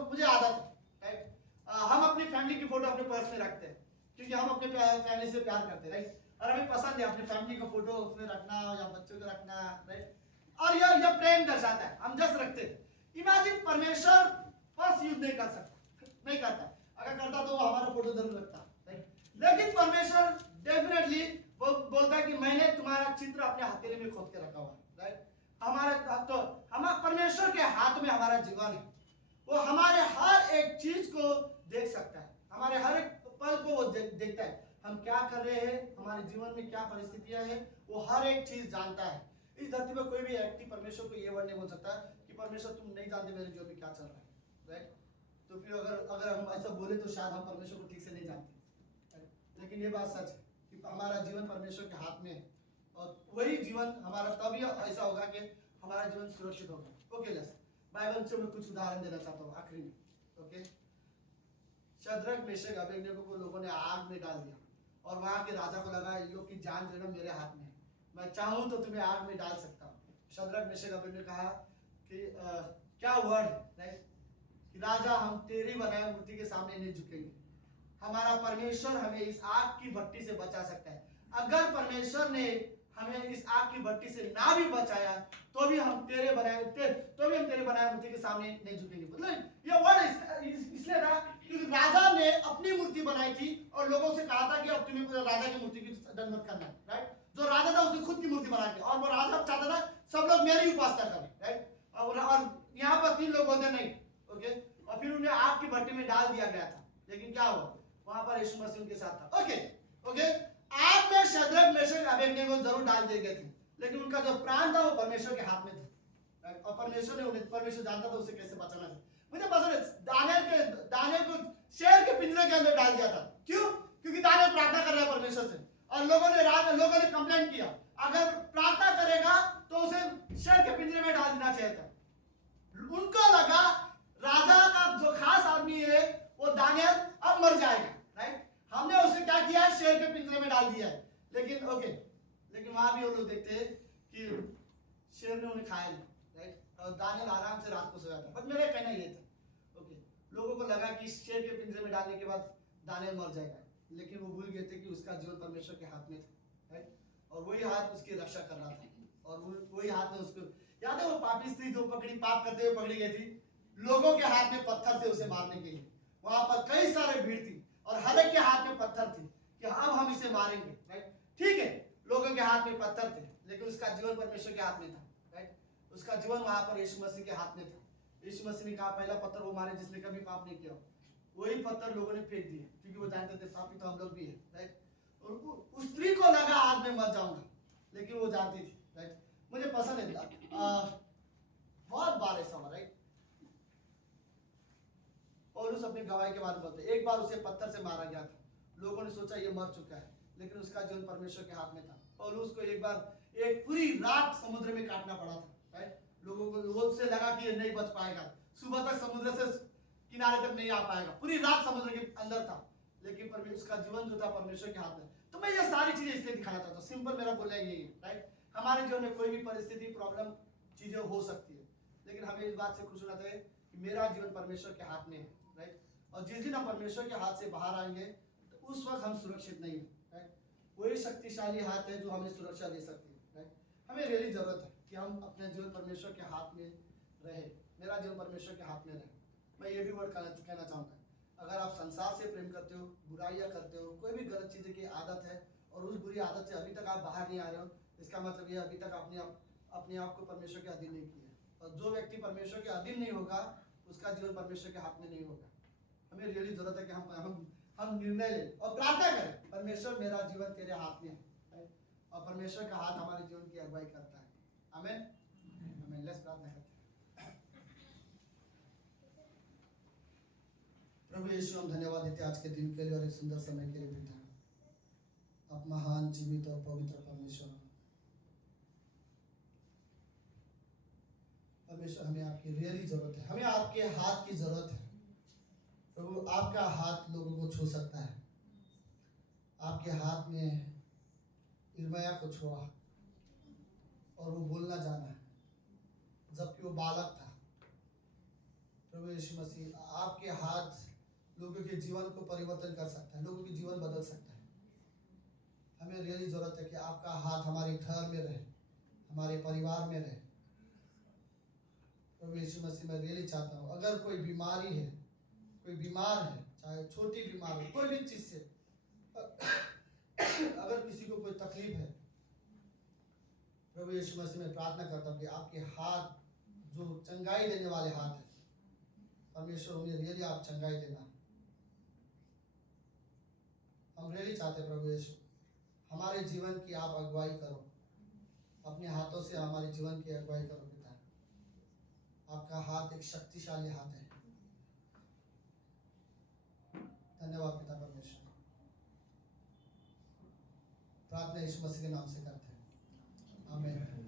मुझे आदत है, राइट। हम अपनी फैमिली की फोटो अपने पर्स में रखते हैं क्योंकि हम अपने फैमिली से प्यार करते हैं, राइट। और हमें पसंद है अपनी फैमिली का फोटो उसमें रखना या बच्चों को रखना, राइट। और यह प्रेम दर्शाता है, हम जस्ट रखते हैं। इमेजिन परमेश्वर पर्स यूज नहीं कर सकता, नहीं करता। अगर करता तो वो हमारा फोटो जरूर रखता, राइट। लेकिन परमेश्वर डेफिनेटली बोलता है कि मैंने तुम्हारा चित्र अपने हथेली में खोद के रखा हुआ है, राइट। हमारे परमेश्वर के हाथ में हमारा जीवन है, वो हमारे हर एक चीज को देख सकता है, हमारे हर एक पल को वो देखता है। हम क्या कर रहे हैं, हमारे जीवन में क्या परिस्थितियां हैं, वो हर एक चीज जानता है। इस धरती पर कोई भी व्यक्ति परमेश्वर को ये वर्ड नहीं बोल सकता कि परमेश्वर तुम नहीं जानते मेरे जीवन में क्या चल रहा है, राइट। तो फिर अगर हम ऐसा बोले तो शायद हम परमेश्वर को ठीक से नहीं जानते, लेकिन ये बात सच है कि हमारा जीवन परमेश्वर के हाथ में है और वही जीवन हमारा तभी ऐसा होगा कि हमारा जीवन सुरक्षित होगा। ओके, बाइबल से मैं कुछ उदाहरण देना चाहता हूँ आखिरी में, ओके। शद्रक मेशक अबेदnego को लोगों ने आग में डाल दिया और वहां के राजा को लगा इन लोग की जान जो है मेरे हाथ में है, मैं चाहूं तो तुम्हें आग में डाल सकता हूँ। शद्रक मेशक अबेदnego ने कहा कि क्या वर्ड है, राइट, कि राजा हम तेरी बनाई मूर्ति के सामने नहीं झुकेंगे, हमारा परमेश्वर हमें इस आग की भट्टी से बचा सकता है। अगर परमेश्वर ने हमें इस आग की भट्टी से ना भी बचाया तो भी हम तेरे बनाए मूर्ति के सामने नहीं झुकेंगे। मतलब ये वर्ड इसलिए था क्योंकि राजा ने अपनी मूर्ति बनाई थी और लोगों से कहा था कि अब तुम्हें राजा की मूर्ति की दंडवत करना है, राइट। जो राजा था उसने खुद की मूर्ति बना दी और वो राजा चाहता था सब लोग मेरी उपासना करें, राइट। और यहाँ पर 3 लोग बोलते नहीं, ओके। और फिर उन्हें आग की भट्टी में डाल दिया गया था, लेकिन क्या हुआ, वहां पर यीशु मसीह उनके साथ था, ओके ओके। आग में शद्रक मेशक अबेदnego जरूर डाल दिए गए थे, लेकिन उनका जो प्राण था वो परमेश्वर के हाथ में था, और परमेश्वर ने उन्हें, परमेश्वर जानता था उसे कैसे बचाना था। मुझे पसंद है दानियल को शेर के पिंजरे के अंदर डाल दिया था। क्यों? क्योंकि दानियल प्रार्थना कर रहा है परमेश्वर से, और लोगों ने कंप्लेंट किया अगर प्रार्थना करेगा तो उसे शेर के पिंजरे में डाल देना चाहिए था। उनको लगा राजा का जो खास आदमी है वो दानियल अब मर जाएगा, राइट। हमने उसे क्या किया है, शेर के पिंजरे में डाल दिया है। लेकिन ओके, लेकिन वहां भी वो लोग देखते हैं कि शेर ने उन्हें खाया नहीं, राइट। और दानियल आराम से रात को सोया था। बट मेरा कहना ये था, ओके, लोगों को लगा कि शेर के पिंजरे में डालने के बाद दानियल मर जाएगा, लेकिन वो भूल गए थे कि उसका जीवन परमेश्वर के हाथ में था, राइट। और वही हाथ उसकी रक्षा कर रहा था, और वही हाथ में उसको, याद है वो पापी स्त्री जो पाप करते हुए पकड़ी गई थी, लोगों के हाथ में पत्थर थे उसे मारने के लिए। वहां पर कई सारे भीड़ थी और हर एक के हाथ में पत्थर थे कि अब हम इसे मारेंगे, राइट। ठीक है, लोगों के हाथ में पत्थर थे, लेकिन उसका जीवन परमेश्वर के हाथ में था, राइट। उसका जीवन वहां पर यीशु मसीह के हाथ में था। यीशु मसीह ने कहा पहला पत्थर वो मारे जिसने कभी पाप नहीं किया। वही पत्थर लोगों ने फेंक दिए क्योंकि वो जानते थे पापी तो हम लोग भी है, राइट। और उस स्त्री को लगा आज मैं मर जाऊंगा, लेकिन वो जानती थी, राइट। मुझे पसंद है बहुत बार ऐसा हुआ, राइट। पौलुस अपनी गवाही के बारे में बोलते, एक बार उसे पत्थर से मारा गया था, लोगों ने सोचा ये मर चुका है, लेकिन उसका जीवन परमेश्वर के हाथ में था। पौलुस को एक बार एक पूरी रात समुद्र में काटना पड़ा था, राइट। लोगों को उससे लगा कि ये नहीं बच पाएगा, सुबह तक समुद्र से किनारे तक नहीं आ पाएगा, पूरी रात समुद्र के अंदर था, लेकिन उसका जीवन जो था परमेश्वर के हाथ में। तो मैं ये सारी चीजें इसलिए दिखाना चाहता हूँ, सिंपल मेरा बोलना यही है, राइट। हमारे जीवन में कोई भी परिस्थिति, प्रॉब्लम, चीजें हो सकती है, लेकिन हमें इस बात से खुश होना चाहिए कि मेरा जीवन परमेश्वर के हाथ में है, राइट। और जिस दिन हम परमेश्वर के हाथ से बाहर आएंगे तो उस वक्त हम सुरक्षित नहीं है, राइट। वही शक्तिशाली हाथ है जो हमें सुरक्षा दे सकती है, राइट। हमें रियली जरूरत है कि हम अपने जीवन परमेश्वर के हाथ में रहे, मेरा जीवन परमेश्वर के हाथ में रहे। मैं ये भी वर्ड कहना चाहूँगा, अगर आप संसार से प्रेम करते हो, बुराइयां करते हो, कोई भी गलत चीज़ें की आदत है और उस बुरी आदत से अभी तक आप बाहर नहीं आ रहे हो, इसका मतलब ये अभी तक अपने आप को परमेश्वर के अधीन नहीं किया। और जो व्यक्ति परमेश्वर के अधीन नहीं होगा उसका जीवन परमेश्वर के हाथ में नहीं होगा। हमें रियली जरूरत है कि हम निर्णय लें और प्रार्थना करें, परमेश्वर मेरा जीवन तेरे हाथ में है, और परमेश्वर का हाथ हमारे जीवन की अगुवाई करता है। आमीन आमीन। लेट्स प्रार्थना करते हैं। प्रभु यीशु, हम धन्यवाद देते हैं आज के दिन के लिए और एक सुंदर समय के लिए पिता। आप महान, जीवित और पवित्र परमेश्वर, परमेश्वर हमें आपकी रियली जरूरत है, हमें आपके हाथ की जरूरत है प्रभु। आपका हाथ लोगों को छू सकता है। आपके हाथ में इर्मया को छुआ और वो बोलना जाना है जबकि वो बालक था। प्रभु यीशु मसीह, आपके हाथ लोगों के जीवन को परिवर्तन कर सकता है, लोगों के जीवन बदल सकता है। हमें रियली जरूरत है कि आपका हाथ हमारे घर में रहे, हमारे परिवार में रहे। प्रभु यीशु मसीह, मैं रियली चाहता हूँ अगर कोई बीमारी है, कोई बीमार है, चाहे छोटी बीमारी, कोई भी चीज से अगर किसी को कोई तकलीफ है, प्रभु यीशु मसीह में प्रार्थना करता हूँ कि आपके हाथ जो चंगाई देने वाले हाथ है, परमेश्वर उन्हें रियली आप चंगाई देना। हम रियली चाहते हैं प्रभु यीशु, हमारे जीवन की आप अगुवाई करो, अपने हाथों से हमारे जीवन की अगुवाई करो पिता। आपका हाथ एक शक्तिशाली हाथ है। धन्यवाद पिता परमेश्वर। प्रार्थना यीशु मसीह के नाम से करते हैं, आमीन आमीन।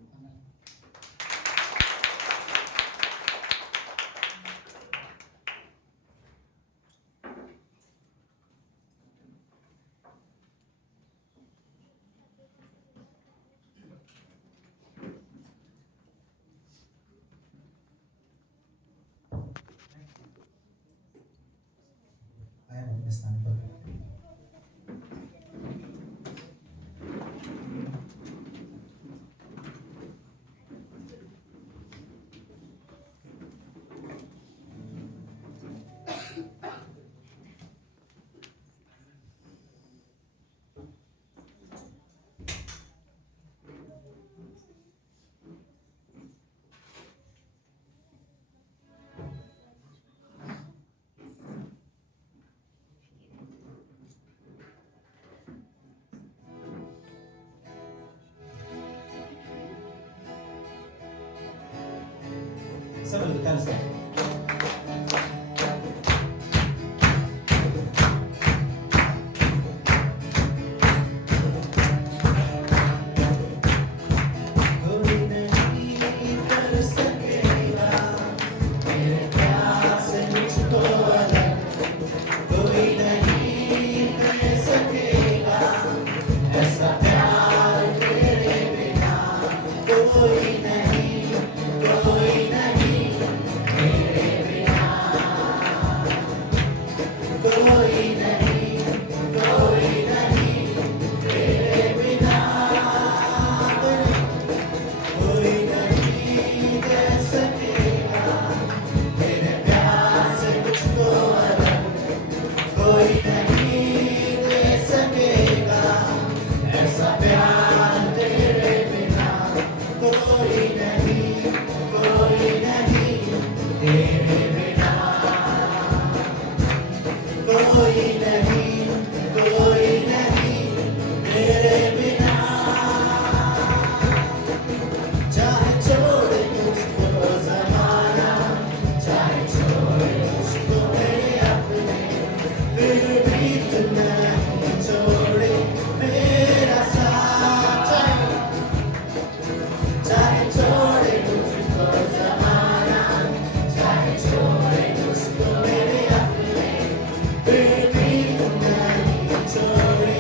आए हम अपने स्थान पर। सब लोग ताली से कोई नहीं कर सकेगा मेरे प्यार से मुझको अलग, कोई नहीं कर सकेगा ऐसा प्यार तेरे बिना, कोई नहीं मेरे बिना, कोई नहीं तेरे बिना, कोई नहीं कर सकेगा मेरे प्यार से मुझको अलग, कोई नहीं दे सकेगा ऐसा प्यार तेरे बिना, कोई नहीं तेरे बिना, कोई नहीं तेरे बिना, चाहे छोड़े मुझको ज़माना, चाहे छोड़े मुझको मेरे अपने, फिर भी तू नहीं छोड़े मेरा साथ, चाहे छोड़े मुझको ज़माना, चाहे छोड़े मुझको मेरे अपने, फिर भी तू नहीं छोड़े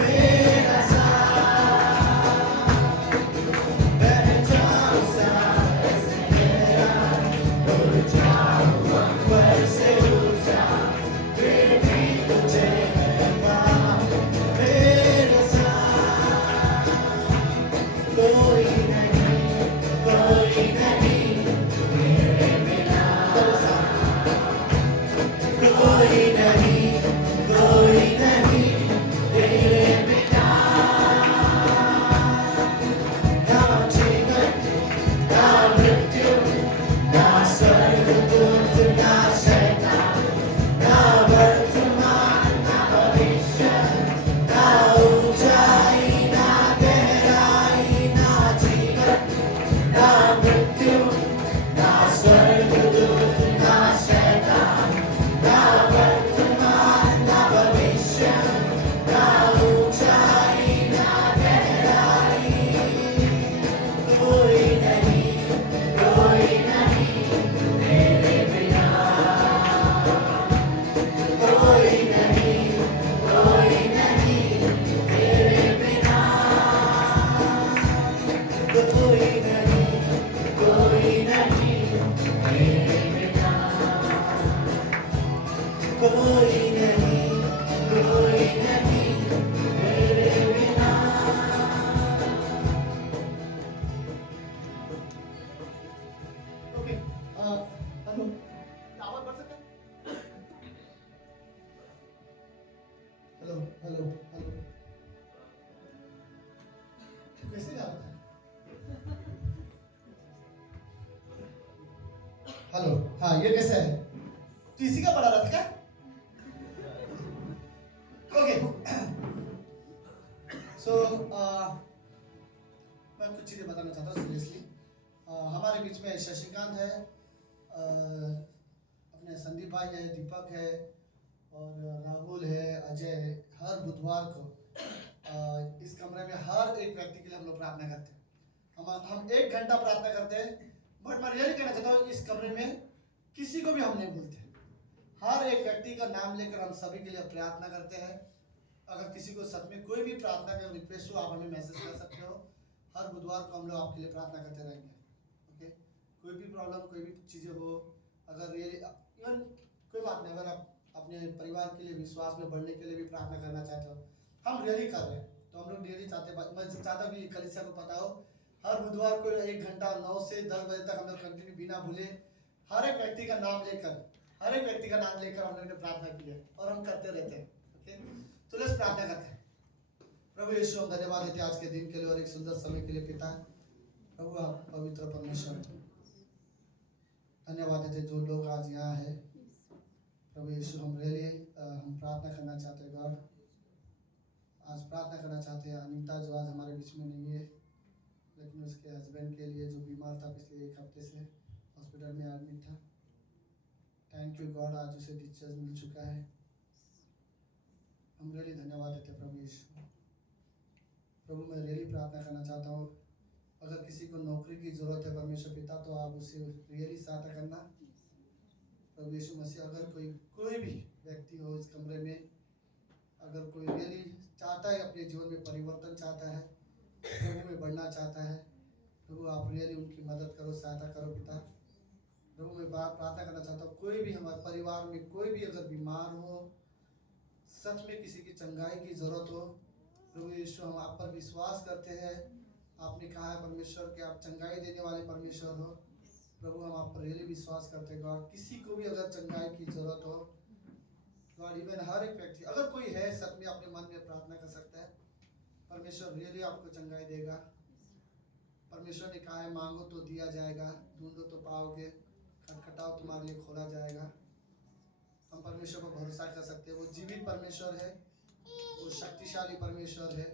मेरा साथ, बह जाऊं सांस मेरा, उड़ जाऊं अंबर से ऊंचा, फिर भी तुझे मैं पाऊं मेरे साथ, कोई नहीं मेरे बिना, कोई नहीं तेरे बिना, ना जीवन ना मृत्यु ना स्वर्गदूत ना शैतान, ना वर्तमान ना भविष्य, ना ऊंचाई ना गहराई, ना जीवन ना मृत्यु ना स्वर्गदूत ना शैतान, ना वर्तमान ना भविष्य, ना ऊंचाई ना गहराई, कोई नहीं तेरे बिना, कोई नहीं तेरे बिना, कोई नहीं तेरे बिना, कोई नहीं तेरे बिना। ओके हेलो आवाज बढ़ सकता है? हेलो कैसे जा रहा था? हेलो हाँ ये कैसा है? तो इसी का पढ़ा रहा था क्या? ओके सो मैं कुछ चीज़ें बताना चाहता हूँ सीरियसली। हमारे बीच में शशिकांत है, अपने संदीप भाई है, दीपक है और राहुल है, अजय है। हर बुधवार को इस कमरे में हर एक व्यक्ति के लिए हम लोग प्रार्थना करते हैं। हम 1 घंटा प्रार्थना करते हैं, बट मैं रियली कहना चाहता हूँ इस कमरे में किसी को भी हम नहीं भूलते। हर एक व्यक्ति का नाम लेकर हम सभी के लिए प्रार्थना करते हैं। अगर किसी को सच में कोई भी प्रार्थना का रिक्वेस्ट हो, आप हमें मैसेज कर सकते हो। हर बुधवार को हम लोग आपके लिए प्रार्थना करते रहेंगे। ओके, कोई भी प्रॉब्लम, कोई भी चीज़ें हो, अगर रियली इवन कोई बात नहीं, अगर आप अपने परिवार के लिए विश्वास में बढ़ने के लिए भी प्रार्थना करना चाहते हो, हम रियली कर रहे हैं। तो हम लोग रियली चाहते हैं, मैं चाहता हूँ कि कलीसिया को पता हो, हर बुधवार को 1 घंटा 9 से 10 बजे तक हम लोग कंटिन्यू बिना भूले हर एक व्यक्ति का नाम लेकर हम लोग ने प्रार्थना की है और हम करते रहते हैं। ओके, तो लेट्स प्रार्थना करते हैं। प्रभु यीशु, हम धन्यवाद देते हैं आज के दिन के लिए और एक सुंदर समय के लिए पिता। प्रभु आप पवित्र परमेश्वर, धन्यवाद देते जो लोग आज यहाँ है। प्रभु यीशु, हम प्रार्थना करना चाहते हैं गॉड, आज प्रार्थना करना चाहते हैं अनीता जो आज हमारे बीच में नहीं है, लेकिन उसके हस्बैंड के लिए जो बीमार था पिछले 1 हफ्ते से हॉस्पिटल में एडमिट था। थैंक यू गॉड, आज उसे डिस्चार्ज मिल चुका है। हम रियली धन्यवाद देते हैं प्रभु यीशु। प्रभु मैं रियली प्रार्थना करना चाहता हूँ, अगर किसी को नौकरी की ज़रूरत है परमेश्वर पिता, तो आप उसे रियली सहायता करना प्रभु यीशु मसीह। अगर कोई भी व्यक्ति हो इस कमरे में, अगर कोई रियली चाहता है अपने जीवन में परिवर्तन चाहता है, प्रभु में बढ़ना चाहता है, प्रभु आप रियली उनकी मदद करो, सहायता करो पिता। प्रभु मैं प्रार्थना करना चाहता हूँ, कोई भी हमारे परिवार में कोई भी अगर बीमार हो, सच में किसी की चंगाई की ज़रूरत हो, प्रभु यीशु हम आप पर विश्वास करते हैं। आपने कहा है परमेश्वर कि आप चंगाई देने वाले परमेश्वर हो। प्रभु हम आप पर रियली विश्वास करते हैं गॉड। किसी को भी अगर चंगाई की ज़रूरत हो गॉड, इवन हर एक व्यक्ति अगर कोई है सच में अपने मन में प्रार्थना कर सकता है, परमेश्वर रियली आपको चंगाई देगा। परमेश्वर ने कहा है मांगो तो दिया जाएगा, ढूंढो तो पाओगे, खटखटाओ तुम्हारे लिए खोला जाएगा। हम परमेश्वर पर भरोसा कर सकते हैं। वो जीवित परमेश्वर है, वो शक्तिशाली परमेश्वर है।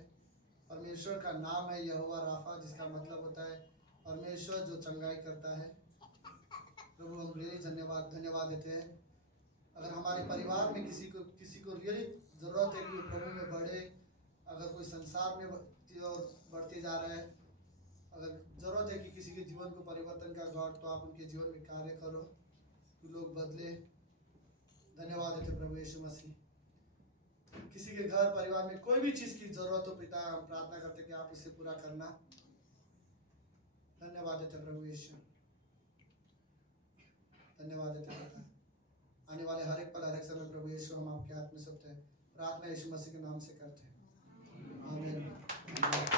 परमेश्वर का नाम है यहोवा राफा, जिसका मतलब होता है परमेश्वर जो चंगाई करता है। प्रभु हम रियली धन्यवाद देते हैं। अगर हमारे परिवार में किसी को रियली ज़रूरत है कि वो प्रभु में बढ़े, अगर कोई संसार में बढ़ते जा रहा है, अगर ज़रूरत है कि किसी के जीवन को परिवर्तन का गॉड, तो आप उनके जीवन में कार्य करो, तो लोग बदले। धन्यवाद देते प्रभु यीशु मसीह। किसी के घर परिवार में कोई भी चीज़ की ज़रूरत हो पिता, हम प्रार्थना करते कि आप इसे पूरा करना। धन्यवाद देते प्रभु यीशु, धन्यवाद देते पिता। आने वाले हर एक पल हर एक समय प्रभु यीशु हम आपके हाथ में सौंपते हैं। प्रार्थना यीशु मसीह के नाम से करते हैं, आमीन।